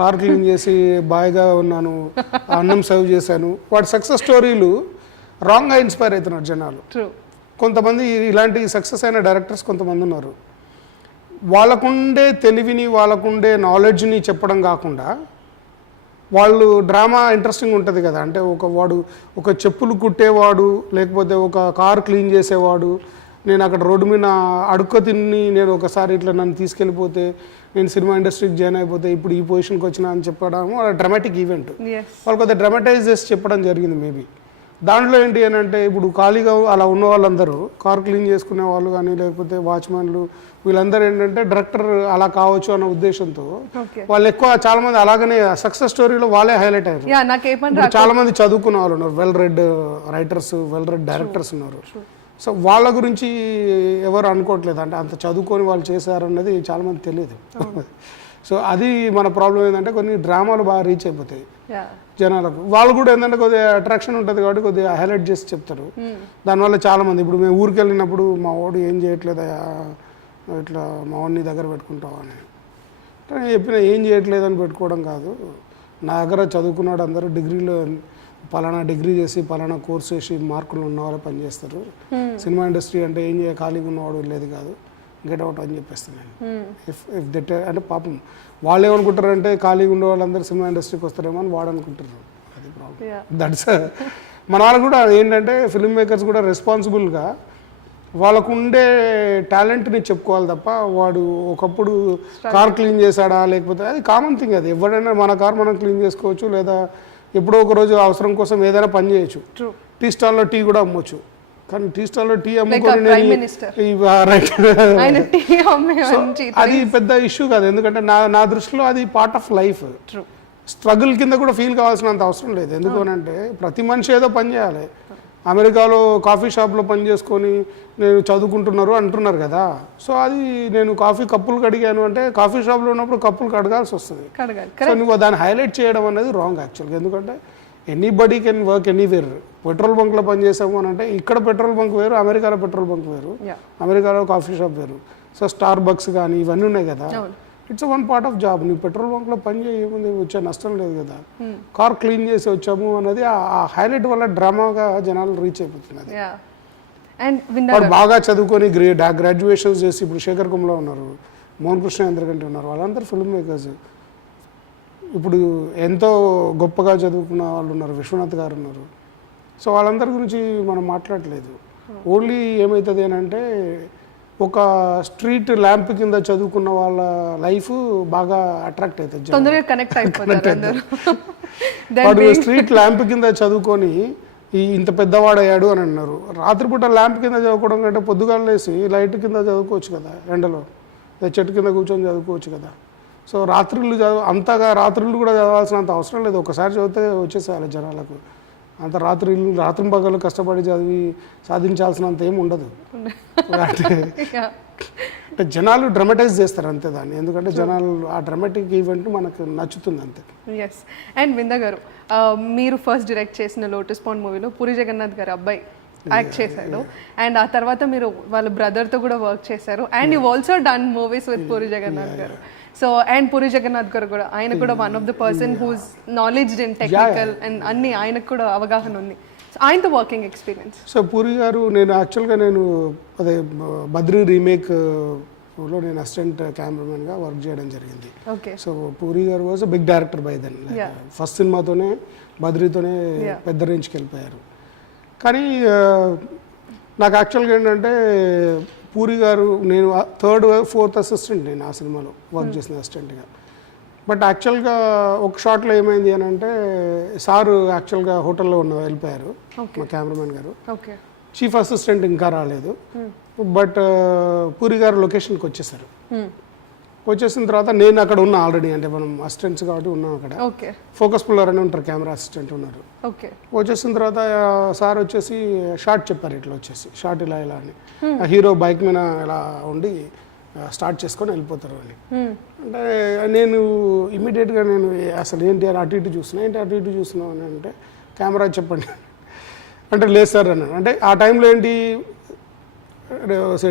కార్ క్లీన్ చేసి బాయ్గా ఉన్నాను, అన్నం సర్వ్ చేశాను. వాటి సక్సెస్ స్టోరీలు రాంగ్గా ఇన్స్పైర్ అవుతున్నారు జనాలు. కొంతమంది ఇలాంటి సక్సెస్ అయిన డైరెక్టర్స్ కొంతమంది ఉన్నారు. వాళ్ళకుండే తెలివిని వాళ్ళకుండే నాలెడ్జ్ని చెప్పడం కాకుండా వాళ్ళు డ్రామా ఇంట్రెస్టింగ్ ఉంటుంది కదా, అంటే ఒక చెప్పులు కుట్టేవాడు లేకపోతే ఒక కార్ క్లీన్ చేసేవాడు, నేను అక్కడ రోడ్డు మీద అడుక్క తిని నేను ఒకసారి ఇట్లా నన్ను తీసుకెళ్ళిపోతే నేను సినిమా ఇండస్ట్రీకి జాయిన్ అయిపోతే ఇప్పుడు ఈ పొజిషన్కి వచ్చినా అని చెప్పడం డ్రామాటిక్ ఈవెంట్. వాళ్ళు కొద్దిగా డ్రామటైజ్ చేసి చెప్పడం జరిగింది. మేబీ దాంట్లో ఏంటి అని అంటే ఇప్పుడు ఖాళీగా అలా ఉన్న వాళ్ళందరూ కార్ క్లీన్ చేసుకునే వాళ్ళు కానీ లేకపోతే వాచ్మెన్లు వీళ్ళందరూ ఏంటంటే డైరెక్టర్ అలా కావచ్చు అన్న ఉద్దేశంతో వాళ్ళు ఎక్కువ చాలా మంది అలాగనే సక్సెస్ స్టోరీలో వాళ్ళే హైలైట్ అయ్యారు. చాలా మంది చదువుకున్న వాళ్ళు ఉన్నారు, well read writers, well read directors ఉన్నారు. సో వాళ్ళ గురించి ఎవరు అనుకోవట్లేదు, అంటే అంత చదువుకొని వాళ్ళు చేశారన్నది చాలా మంది తెలియదు. సో అది మన ప్రాబ్లం ఏంటంటే కొన్ని డ్రామాలు బాగా రీచ్ అయిపోతాయి జనాలకు, వాళ్ళు కూడా ఏంటంటే కొద్దిగా అట్రాక్షన్ ఉంటుంది కాబట్టి కొద్దిగా హైలైట్ చేసి చెప్తారు. దానివల్ల చాలామంది ఇప్పుడు మేము ఊరికి వెళ్ళినప్పుడు మా వాడు ఏం చేయట్లేదా ఇట్లా మా వాడిని దగ్గర పెట్టుకుంటావా అని చెప్పిన, ఏం చేయట్లేదని పెట్టుకోవడం కాదు, నా దగ్గర చదువుకున్నాడు అందరూ డిగ్రీలో పలానా డిగ్రీ చేసి పలానా కోర్స్ చేసి మార్కులు ఉన్నవాళ్ళు పనిచేస్తారు. సినిమా ఇండస్ట్రీ అంటే ఏం ఖాళీగా ఉన్నవాడు లేదు కాదు, గెట్ అవుట్ అని చెప్పేస్తున్నాను. ఇఫ్ దట్ అంటే పాపం వాళ్ళు ఏమనుకుంటారంటే ఖాళీగా ఉండే వాళ్ళందరూ సినిమా ఇండస్ట్రీకి వస్తారేమో అని వాడు అనుకుంటారు. అది ప్రాబ్లం. దట్స్ మన వాళ్ళు కూడా ఏంటంటే ఫిల్మ్ మేకర్స్ కూడా రెస్పాన్సిబుల్గా వాళ్ళకు ఉండే టాలెంట్ని చెప్పుకోవాలి తప్ప వాడు ఒకప్పుడు కార్ క్లీన్ చేశాడా లేకపోతే అది కామన్ థింగ్, అది ఎవరైనా మన కార్ మనం క్లీన్ చేసుకోవచ్చు, లేదా ఎప్పుడో ఒక రోజు అవసరం కోసం ఏదైనా పని చేయొచ్చు. టీ స్టాల్లో టీ కూడా అమ్మొచ్చు, కానీ టీ స్టాల్లో టీ అమ్ముకొని అది పెద్ద ఇష్యూ కాదు, ఎందుకంటే నా దృష్టిలో అది పార్ట్ ఆఫ్ లైఫ్. స్ట్రగుల్ కింద కూడా ఫీల్ కావాల్సినంత అవసరం లేదు. ఎందుకనంటే ప్రతి మనిషి ఏదో పని చేయాలి. అమెరికాలో కాఫీ షాప్లో పని చేసుకొని నేను చదువుకుంటున్నారు అంటున్నారు కదా, సో అది నేను కాఫీ కప్పులు కడిగాను అంటే కాఫీ షాప్లో ఉన్నప్పుడు కప్పులు కడగాల్సి వస్తుంది. సో నువ్వు దాన్ని హైలైట్ చేయడం అనేది రాంగ్ యాక్చువల్గా, ఎందుకంటే anybody can work anywhere. Petrol బంక్లో పని చేసాము అని అంటే ఇక్కడ పెట్రోల్ బంక్ వేరు, అమెరికాలో పెట్రోల్ బంక్ వేరు, అమెరికాలో కాఫీ షాప్ వేరు. సో స్టార్ బక్స్ కానీ ఇవన్నీ ఉన్నాయి కదా, it's one part of job. నువ్వు పెట్రోల్ బంక్లో పని చేయముంది వచ్చే నష్టం లేదు కదా, కార్ క్లీన్ చేసి వచ్చాము అన్నది ఆ హైలైట్ వల్ల డ్రామాగా జనాలు రీచ్ అయిపోతున్నది. వాడు బాగా చదువుకొని గ్రాడ్యుయేషన్స్ చేసి ఇప్పుడు శేఖర్ కుమ్లా ఉన్నారు, మోహన్ కృష్ణ ఎందుకంటే ఉన్నారు, వాళ్ళందరూ ఫిల్మ్ మేకర్స్. ఇప్పుడు ఎంతో గొప్పగా చదువుకున్న వాళ్ళు ఉన్నారు, విశ్వనాథ్ గారు ఉన్నారు. సో వాళ్ళందరి గురించి మనం మాట్లాడలేదు. ఓన్లీ ఏమవుతుంది అని అంటే ఒక స్ట్రీట్ ల్యాంప్ కింద చదువుకున్న వాళ్ళ లైఫ్ బాగా అట్రాక్ట్ అవుతుంది, వాడు స్ట్రీట్ ల్యాంప్ కింద చదువుకొని ఇంత పెద్దవాడయ్యాడు అని అన్నారు. రాత్రిపూట ల్యాంప్ కింద చదువుకోవడం కంటే పొద్దుగాలు లేసి లైట్ కింద చదువుకోవచ్చు కదా, ఎండలో చెట్టు కింద కూర్చొని చదువుకోవచ్చు కదా. సో అంతగా రాత్రులు కూడా చదవాల్సినంత అవసరం లేదు, ఒకసారి చదివితే వచ్చేసేయాలి జనాలకు. అంత రాత్రి పగలు కష్టపడి చదివి సాధించాల్సినంత ఏమి ఉండదు. అంటే జనాలు డ్రామటైజ్ చేస్తారు అంతే దాన్ని, ఎందుకంటే జనాలు ఆ డ్రామాటిక్ ఈవెంట్ మనకు నచ్చుతుంది అంతే. ఎస్. అండ్ విందా గారు, మీరు ఫస్ట్ డైరెక్ట్ చేసిన లోటస్ పాండ్ మూవీలో పూరి జగన్నాథ్ గారు అబ్బాయి యాక్ట్ చేశాడు, అండ్ ఆ తర్వాత మీరు వాళ్ళ బ్రదర్తో కూడా వర్క్ చేశారు, and you also done movies with Puri Jagannath garu. So and Puri Jagannath garu కూడా ఆయన కూడా one of the person whose knowledge in technical and అన్ని ఆయనకు కూడా అవగాహన ఉంది. సో ఆయనతో వర్కింగ్ ఎక్స్పీరియన్స్. సో పూరి గారు నేను యాక్చువల్గా అదే బద్రీ రీమేక్లో నేను అసిస్టెంట్ కెమెరామెన్గా వర్క్ చేయడం జరిగింది. Okay. So Puri garu was big director by then, first సినిమాతోనే బద్రీతోనే పెద్ద రేంజ్కి వెళ్ళిపోయారు. కానీ నాకు యాక్చువల్గా ఏంటంటే పూరి గారు నేను 3rd 4th అసిస్టెంట్, నేను ఆ సినిమాలో వర్క్ చేసిన అసిస్టెంట్గా. బట్ యాక్చువల్గా ఒక షాట్లో ఏమైంది అని అంటే సారు యాక్చువల్గా హోటల్లో వెళ్ళిపోయారు మా కెమెరామెన్ గారు. ఓకే. చీఫ్ అసిస్టెంట్ ఇంకా రాలేదు. బట్ పూరి గారు లొకేషన్కి వచ్చేసారు. వచ్చేసిన తర్వాత నేను అక్కడ ఉన్నా ఆల్రెడీ, అంటే మనం అసిస్టెంట్స్ కాబట్టి ఉన్నాం అక్కడ. ఫోకస్ పుల్లర్ అని ఉంటారు, కెమెరా అసిస్టెంట్ ఉన్నారు. వచ్చేసిన తర్వాత సార్ వచ్చేసి షార్ట్ చెప్పారు, ఇట్లా వచ్చేసి షార్ట్ ఇలా ఇలా అని. హీరో బైక్ మీద ఇలా ఉండి స్టార్ట్ చేసుకొని వెళ్ళిపోతారు అని. అంటే నేను ఇమీడియట్గా నేను అసలు ఏంటి అని అటు ఇటు చూస్తున్నా, ఏంటి అటు ఇటు చూస్తున్నావు అని అంటే కెమెరా చెప్పండి అంటే లేదు సార్ అన్నాను. అంటే ఆ టైంలో ఏంటి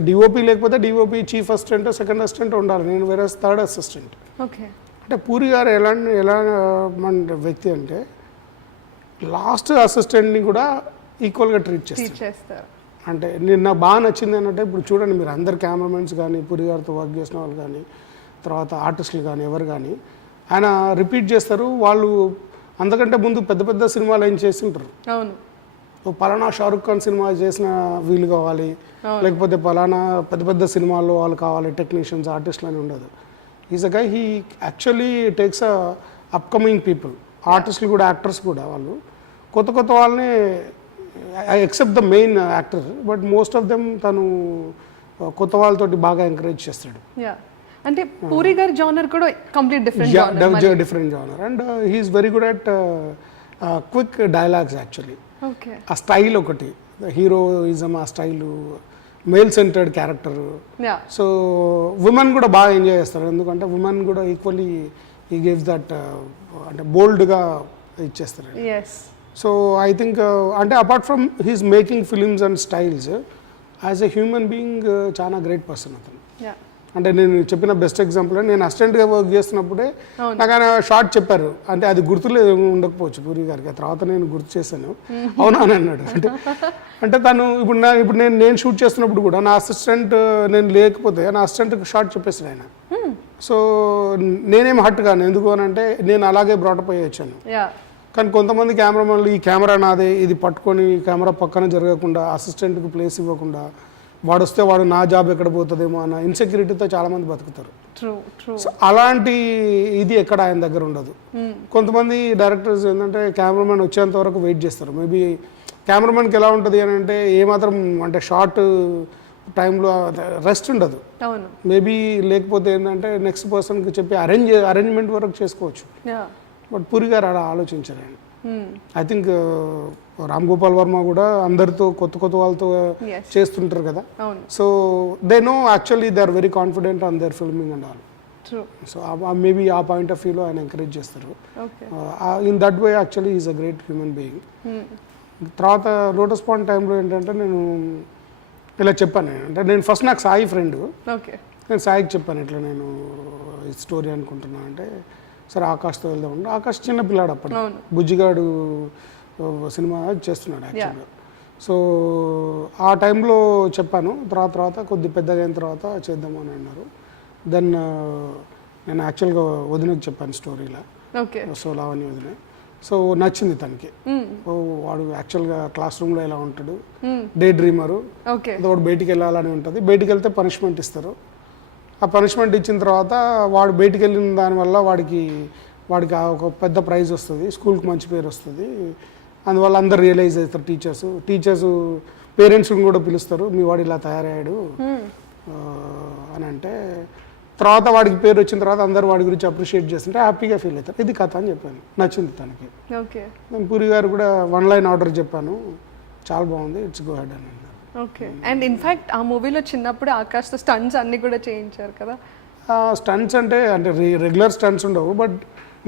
డిఓపి లేకపోతే DOP chief assistant second assistant ఉండాలి, నేను వేరే థర్డ్ అసిస్టెంట్. అంటే పూరి గారు ఎలా మన వ్యక్తి అంటే లాస్ట్ అసిస్టెంట్ని కూడా ఈక్వల్గా ట్రీట్ చేస్తారు. అంటే నేను నాకు బాగా నచ్చింది ఏంటంటే ఇప్పుడు చూడండి మీరు అందరు కెమెరామెన్స్ కానీ పూరి గారితో వర్క్ చేసిన వాళ్ళు కానీ తర్వాత ఆర్టిస్టులు కానీ ఎవరు కానీ ఆయన రిపీట్ చేస్తారు. వాళ్ళు అంతకంటే ముందు పెద్ద పెద్ద సినిమాలు ఏం చేసి ఉంటారు. పలానా షారుఖ్ ఖాన్ సినిమా చేసిన వీళ్ళు కావాలి, లేకపోతే పలానా పెద్ద పెద్ద సినిమాల్లో వాళ్ళు కావాలి, టెక్నీషియన్స్ ఆర్టిస్టులు అని ఉండదు. Is a guy he actually takes a upcoming people, ఆర్టిస్టులు కూడా యాక్టర్స్ కూడా వాళ్ళు కొత్త కొత్త వాళ్ళని except the main actor, but most of them తను కొత్త వాళ్ళతోటి బాగా ఎంకరేజ్ చేస్తాడు. అంటే పూరి గారి జానర్ కూడా complete different genre and he's very good at quick dialogues actually. ఆ స్టైల్ ఒకటి హీరోయిజం, ఆ style male centred character. So women కూడా బాగా ఎంజాయ్ చేస్తారు, ఎందుకంటే ఉమెన్ కూడా ఈక్వల్లీ ఈ గివ్స్ దట్ అంటే బోల్డ్గా ఇచ్చేస్తారు. సో ఐ థింక్ అంటే apart from he's making films and styles as a human being చాలా గ్రేట్ పర్సన్ అతను. అంటే నేను చెప్పిన బెస్ట్ ఎగ్జాంపుల్ నేను అసిస్టెంట్గా వర్క్ చేస్తున్నప్పుడే నాకు ఆయన షార్ట్ చెప్పారు, అంటే అది గుర్తులేదు ఉండకపోవచ్చు పూరి గారికి, తర్వాత నేను గుర్తు చేశాను. అవునా అని అన్నాడు. అంటే తను ఇప్పుడు నేను షూట్ చేస్తున్నప్పుడు కూడా నా అసిస్టెంట్ నేను లేకపోతే నా అసిస్టెంట్కి షార్ట్ చెప్పేసాడు ఆయన. సో నేనేం హట్ కాను, ఎందుకు అని అంటే నేను అలాగే బ్రాటప్ అయ్యి వచ్చాను. కానీ కొంతమంది కెమెరామెన్లు ఈ కెమెరా నాదే, ఇది పట్టుకొని కెమెరా పక్కన జరగకుండా అసిస్టెంట్కి ప్లేస్ ఇవ్వకుండా వాడు వస్తే వాడు నా జాబ్ ఎక్కడ పోతుందేమో అన్న ఇన్సెక్యూరిటీతో చాలామంది బతుకుతారు. సో అలాంటి ఇది ఎక్కడ ఆయన దగ్గర ఉండదు. కొంతమంది డైరెక్టర్స్ ఏంటంటే కెమెరామెన్ వచ్చేంత వరకు వెయిట్ చేస్తారు. మేబీ కెమెరామెన్కి ఎలా ఉంటుంది అని అంటే ఏమాత్రం అంటే షార్ట్ టైంలో రెస్ట్ ఉండదు. మేబీ లేకపోతే ఏంటంటే నెక్స్ట్ పర్సన్కి చెప్పి అరేంజ్మెంట్ వరకు చేసుకోవచ్చు. బట్ పూరి గారు అలా ఆలోచించారు ఆయన. ఐ థింక్ రామ్ గోపాల్ వర్మ కూడా అందరితో కొత్త కొత్త వాళ్ళతో చేస్తుంటారు కదా. So they know actually they are very confident on their filming and all. So maybe ఆ పాయింట్ ఆఫ్ వ్యూలో ఆయన ఎంకరేజ్ చేస్తారు. In that way actually is a great human being. తర్వాత లోటస్ పాయింట్ టైంలో ఏంటంటే నేను ఇలా చెప్పాను, అంటే నేను ఫస్ట్ నాకు సాయి ఫ్రెండ్, నేను సాయికి చెప్పాను ఇట్లా నేను ఈ స్టోరీ అనుకుంటున్నాను అంటే సరే ఆకాష్తో వెళ్దామంటే ఆకాష్ చిన్న పిల్లాడు అప్పటి బుజ్జిగాడు సినిమా చేస్తున్నాడు యాక్చువల్గా. సో ఆ టైంలో చెప్పాను, తర్వాత కొద్ది పెద్దగా అయిన తర్వాత చేద్దామని అన్నారు. దెన్ నేను యాక్చువల్గా వదినకి చెప్పాను స్టోరీలా. సో లావణ్య వదిన. సో నచ్చింది తనకి. వాడు యాక్చువల్గా క్లాస్ రూమ్లో ఎలా ఉంటాడు, డే డ్రీమరు, వాడు బయటికి వెళ్ళాలని ఉంటుంది, బయటికి వెళ్తే పనిష్మెంట్ ఇస్తారు. ఆ పనిష్మెంట్ ఇచ్చిన తర్వాత వాడు బయటికి వెళ్ళిన దానివల్ల వాడికి ఒక పెద్ద ప్రైజ్ వస్తుంది, స్కూల్కి మంచి పేరు వస్తుంది. అందువల్ల అందరు రియలైజ్ అవుతారు, టీచర్స్ పేరెంట్స్ని కూడా పిలుస్తారు, మీ వాడు ఇలా తయారయ్యాడు అని అంటే. తర్వాత వాడికి పేరు వచ్చిన తర్వాత అందరు వాడి గురించి అప్రిషియేట్ చేస్తుంటే హ్యాపీగా ఫీల్ అవుతారు. ఇది కథ అని చెప్పాను, నచ్చింది తనకి. నేను పూరి గారు కూడా 1 లైన్ ఆర్డర్ చెప్పాను, చాలా బాగుంది, ఇట్స్ గో హెడ్ అని. ఓకే. అండ్ ఇన్ఫ్యాక్ట్ ఆ మూవీలో చిన్నప్పుడే ఆకాష్తో స్టంట్స్ అన్నీ కూడా చేయించారు కదా. స్టంట్స్ అంటే రెగ్యులర్ స్టంట్స్ ఉండవు, బట్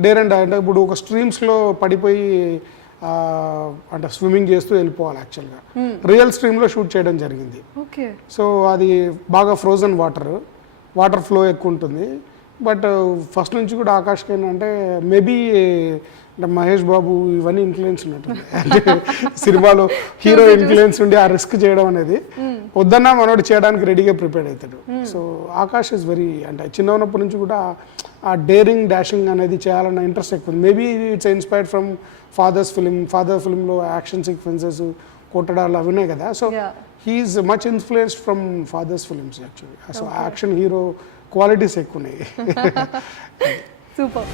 డేర్ అండ్ అంటే ఇప్పుడు ఒక స్ట్రీమ్స్లో పడిపోయి అంటే స్విమ్మింగ్ చేస్తూ వెళ్ళిపోవాలి. యాక్చువల్గా రియల్ స్ట్రీమ్లో షూట్ చేయడం జరిగింది. సో అది బాగా ఫ్రోజన్ వాటర్ ఫ్లో ఎక్కువ ఉంటుంది. బట్ ఫస్ట్ నుంచి కూడా ఆకాష్కి ఏంటంటే మేబీ అంటే మహేష్ బాబు ఇవన్నీ ఇన్ఫ్లుయెన్స్ ఉన్నట్టుంది సినిమాలో హీరో ఇన్ఫ్లుయెన్స్ ఉండి ఆ రిస్క్ చేయడం అనేది వద్దన్నా మనోడు చేయడానికి రెడీగా ప్రిపేర్ అవుతాడు. సో ఆకాష్ ఇస్ వెరీ అంటే చిన్న ఉన్నప్పటి నుంచి కూడా ఆ డేరింగ్ డాషింగ్ అనేది చేయాలన్న ఇంట్రెస్ట్ ఎక్కువ. Maybe it's inspired from father ఫిల్మ్లో యాక్షన్ సీక్వెన్సెస్ కొట్టడాలు అవి ఉన్నాయి కదా. So he's much influenced from father's films actually. So action hero qualities ఎక్కువ ఉన్నాయి. సూపర్.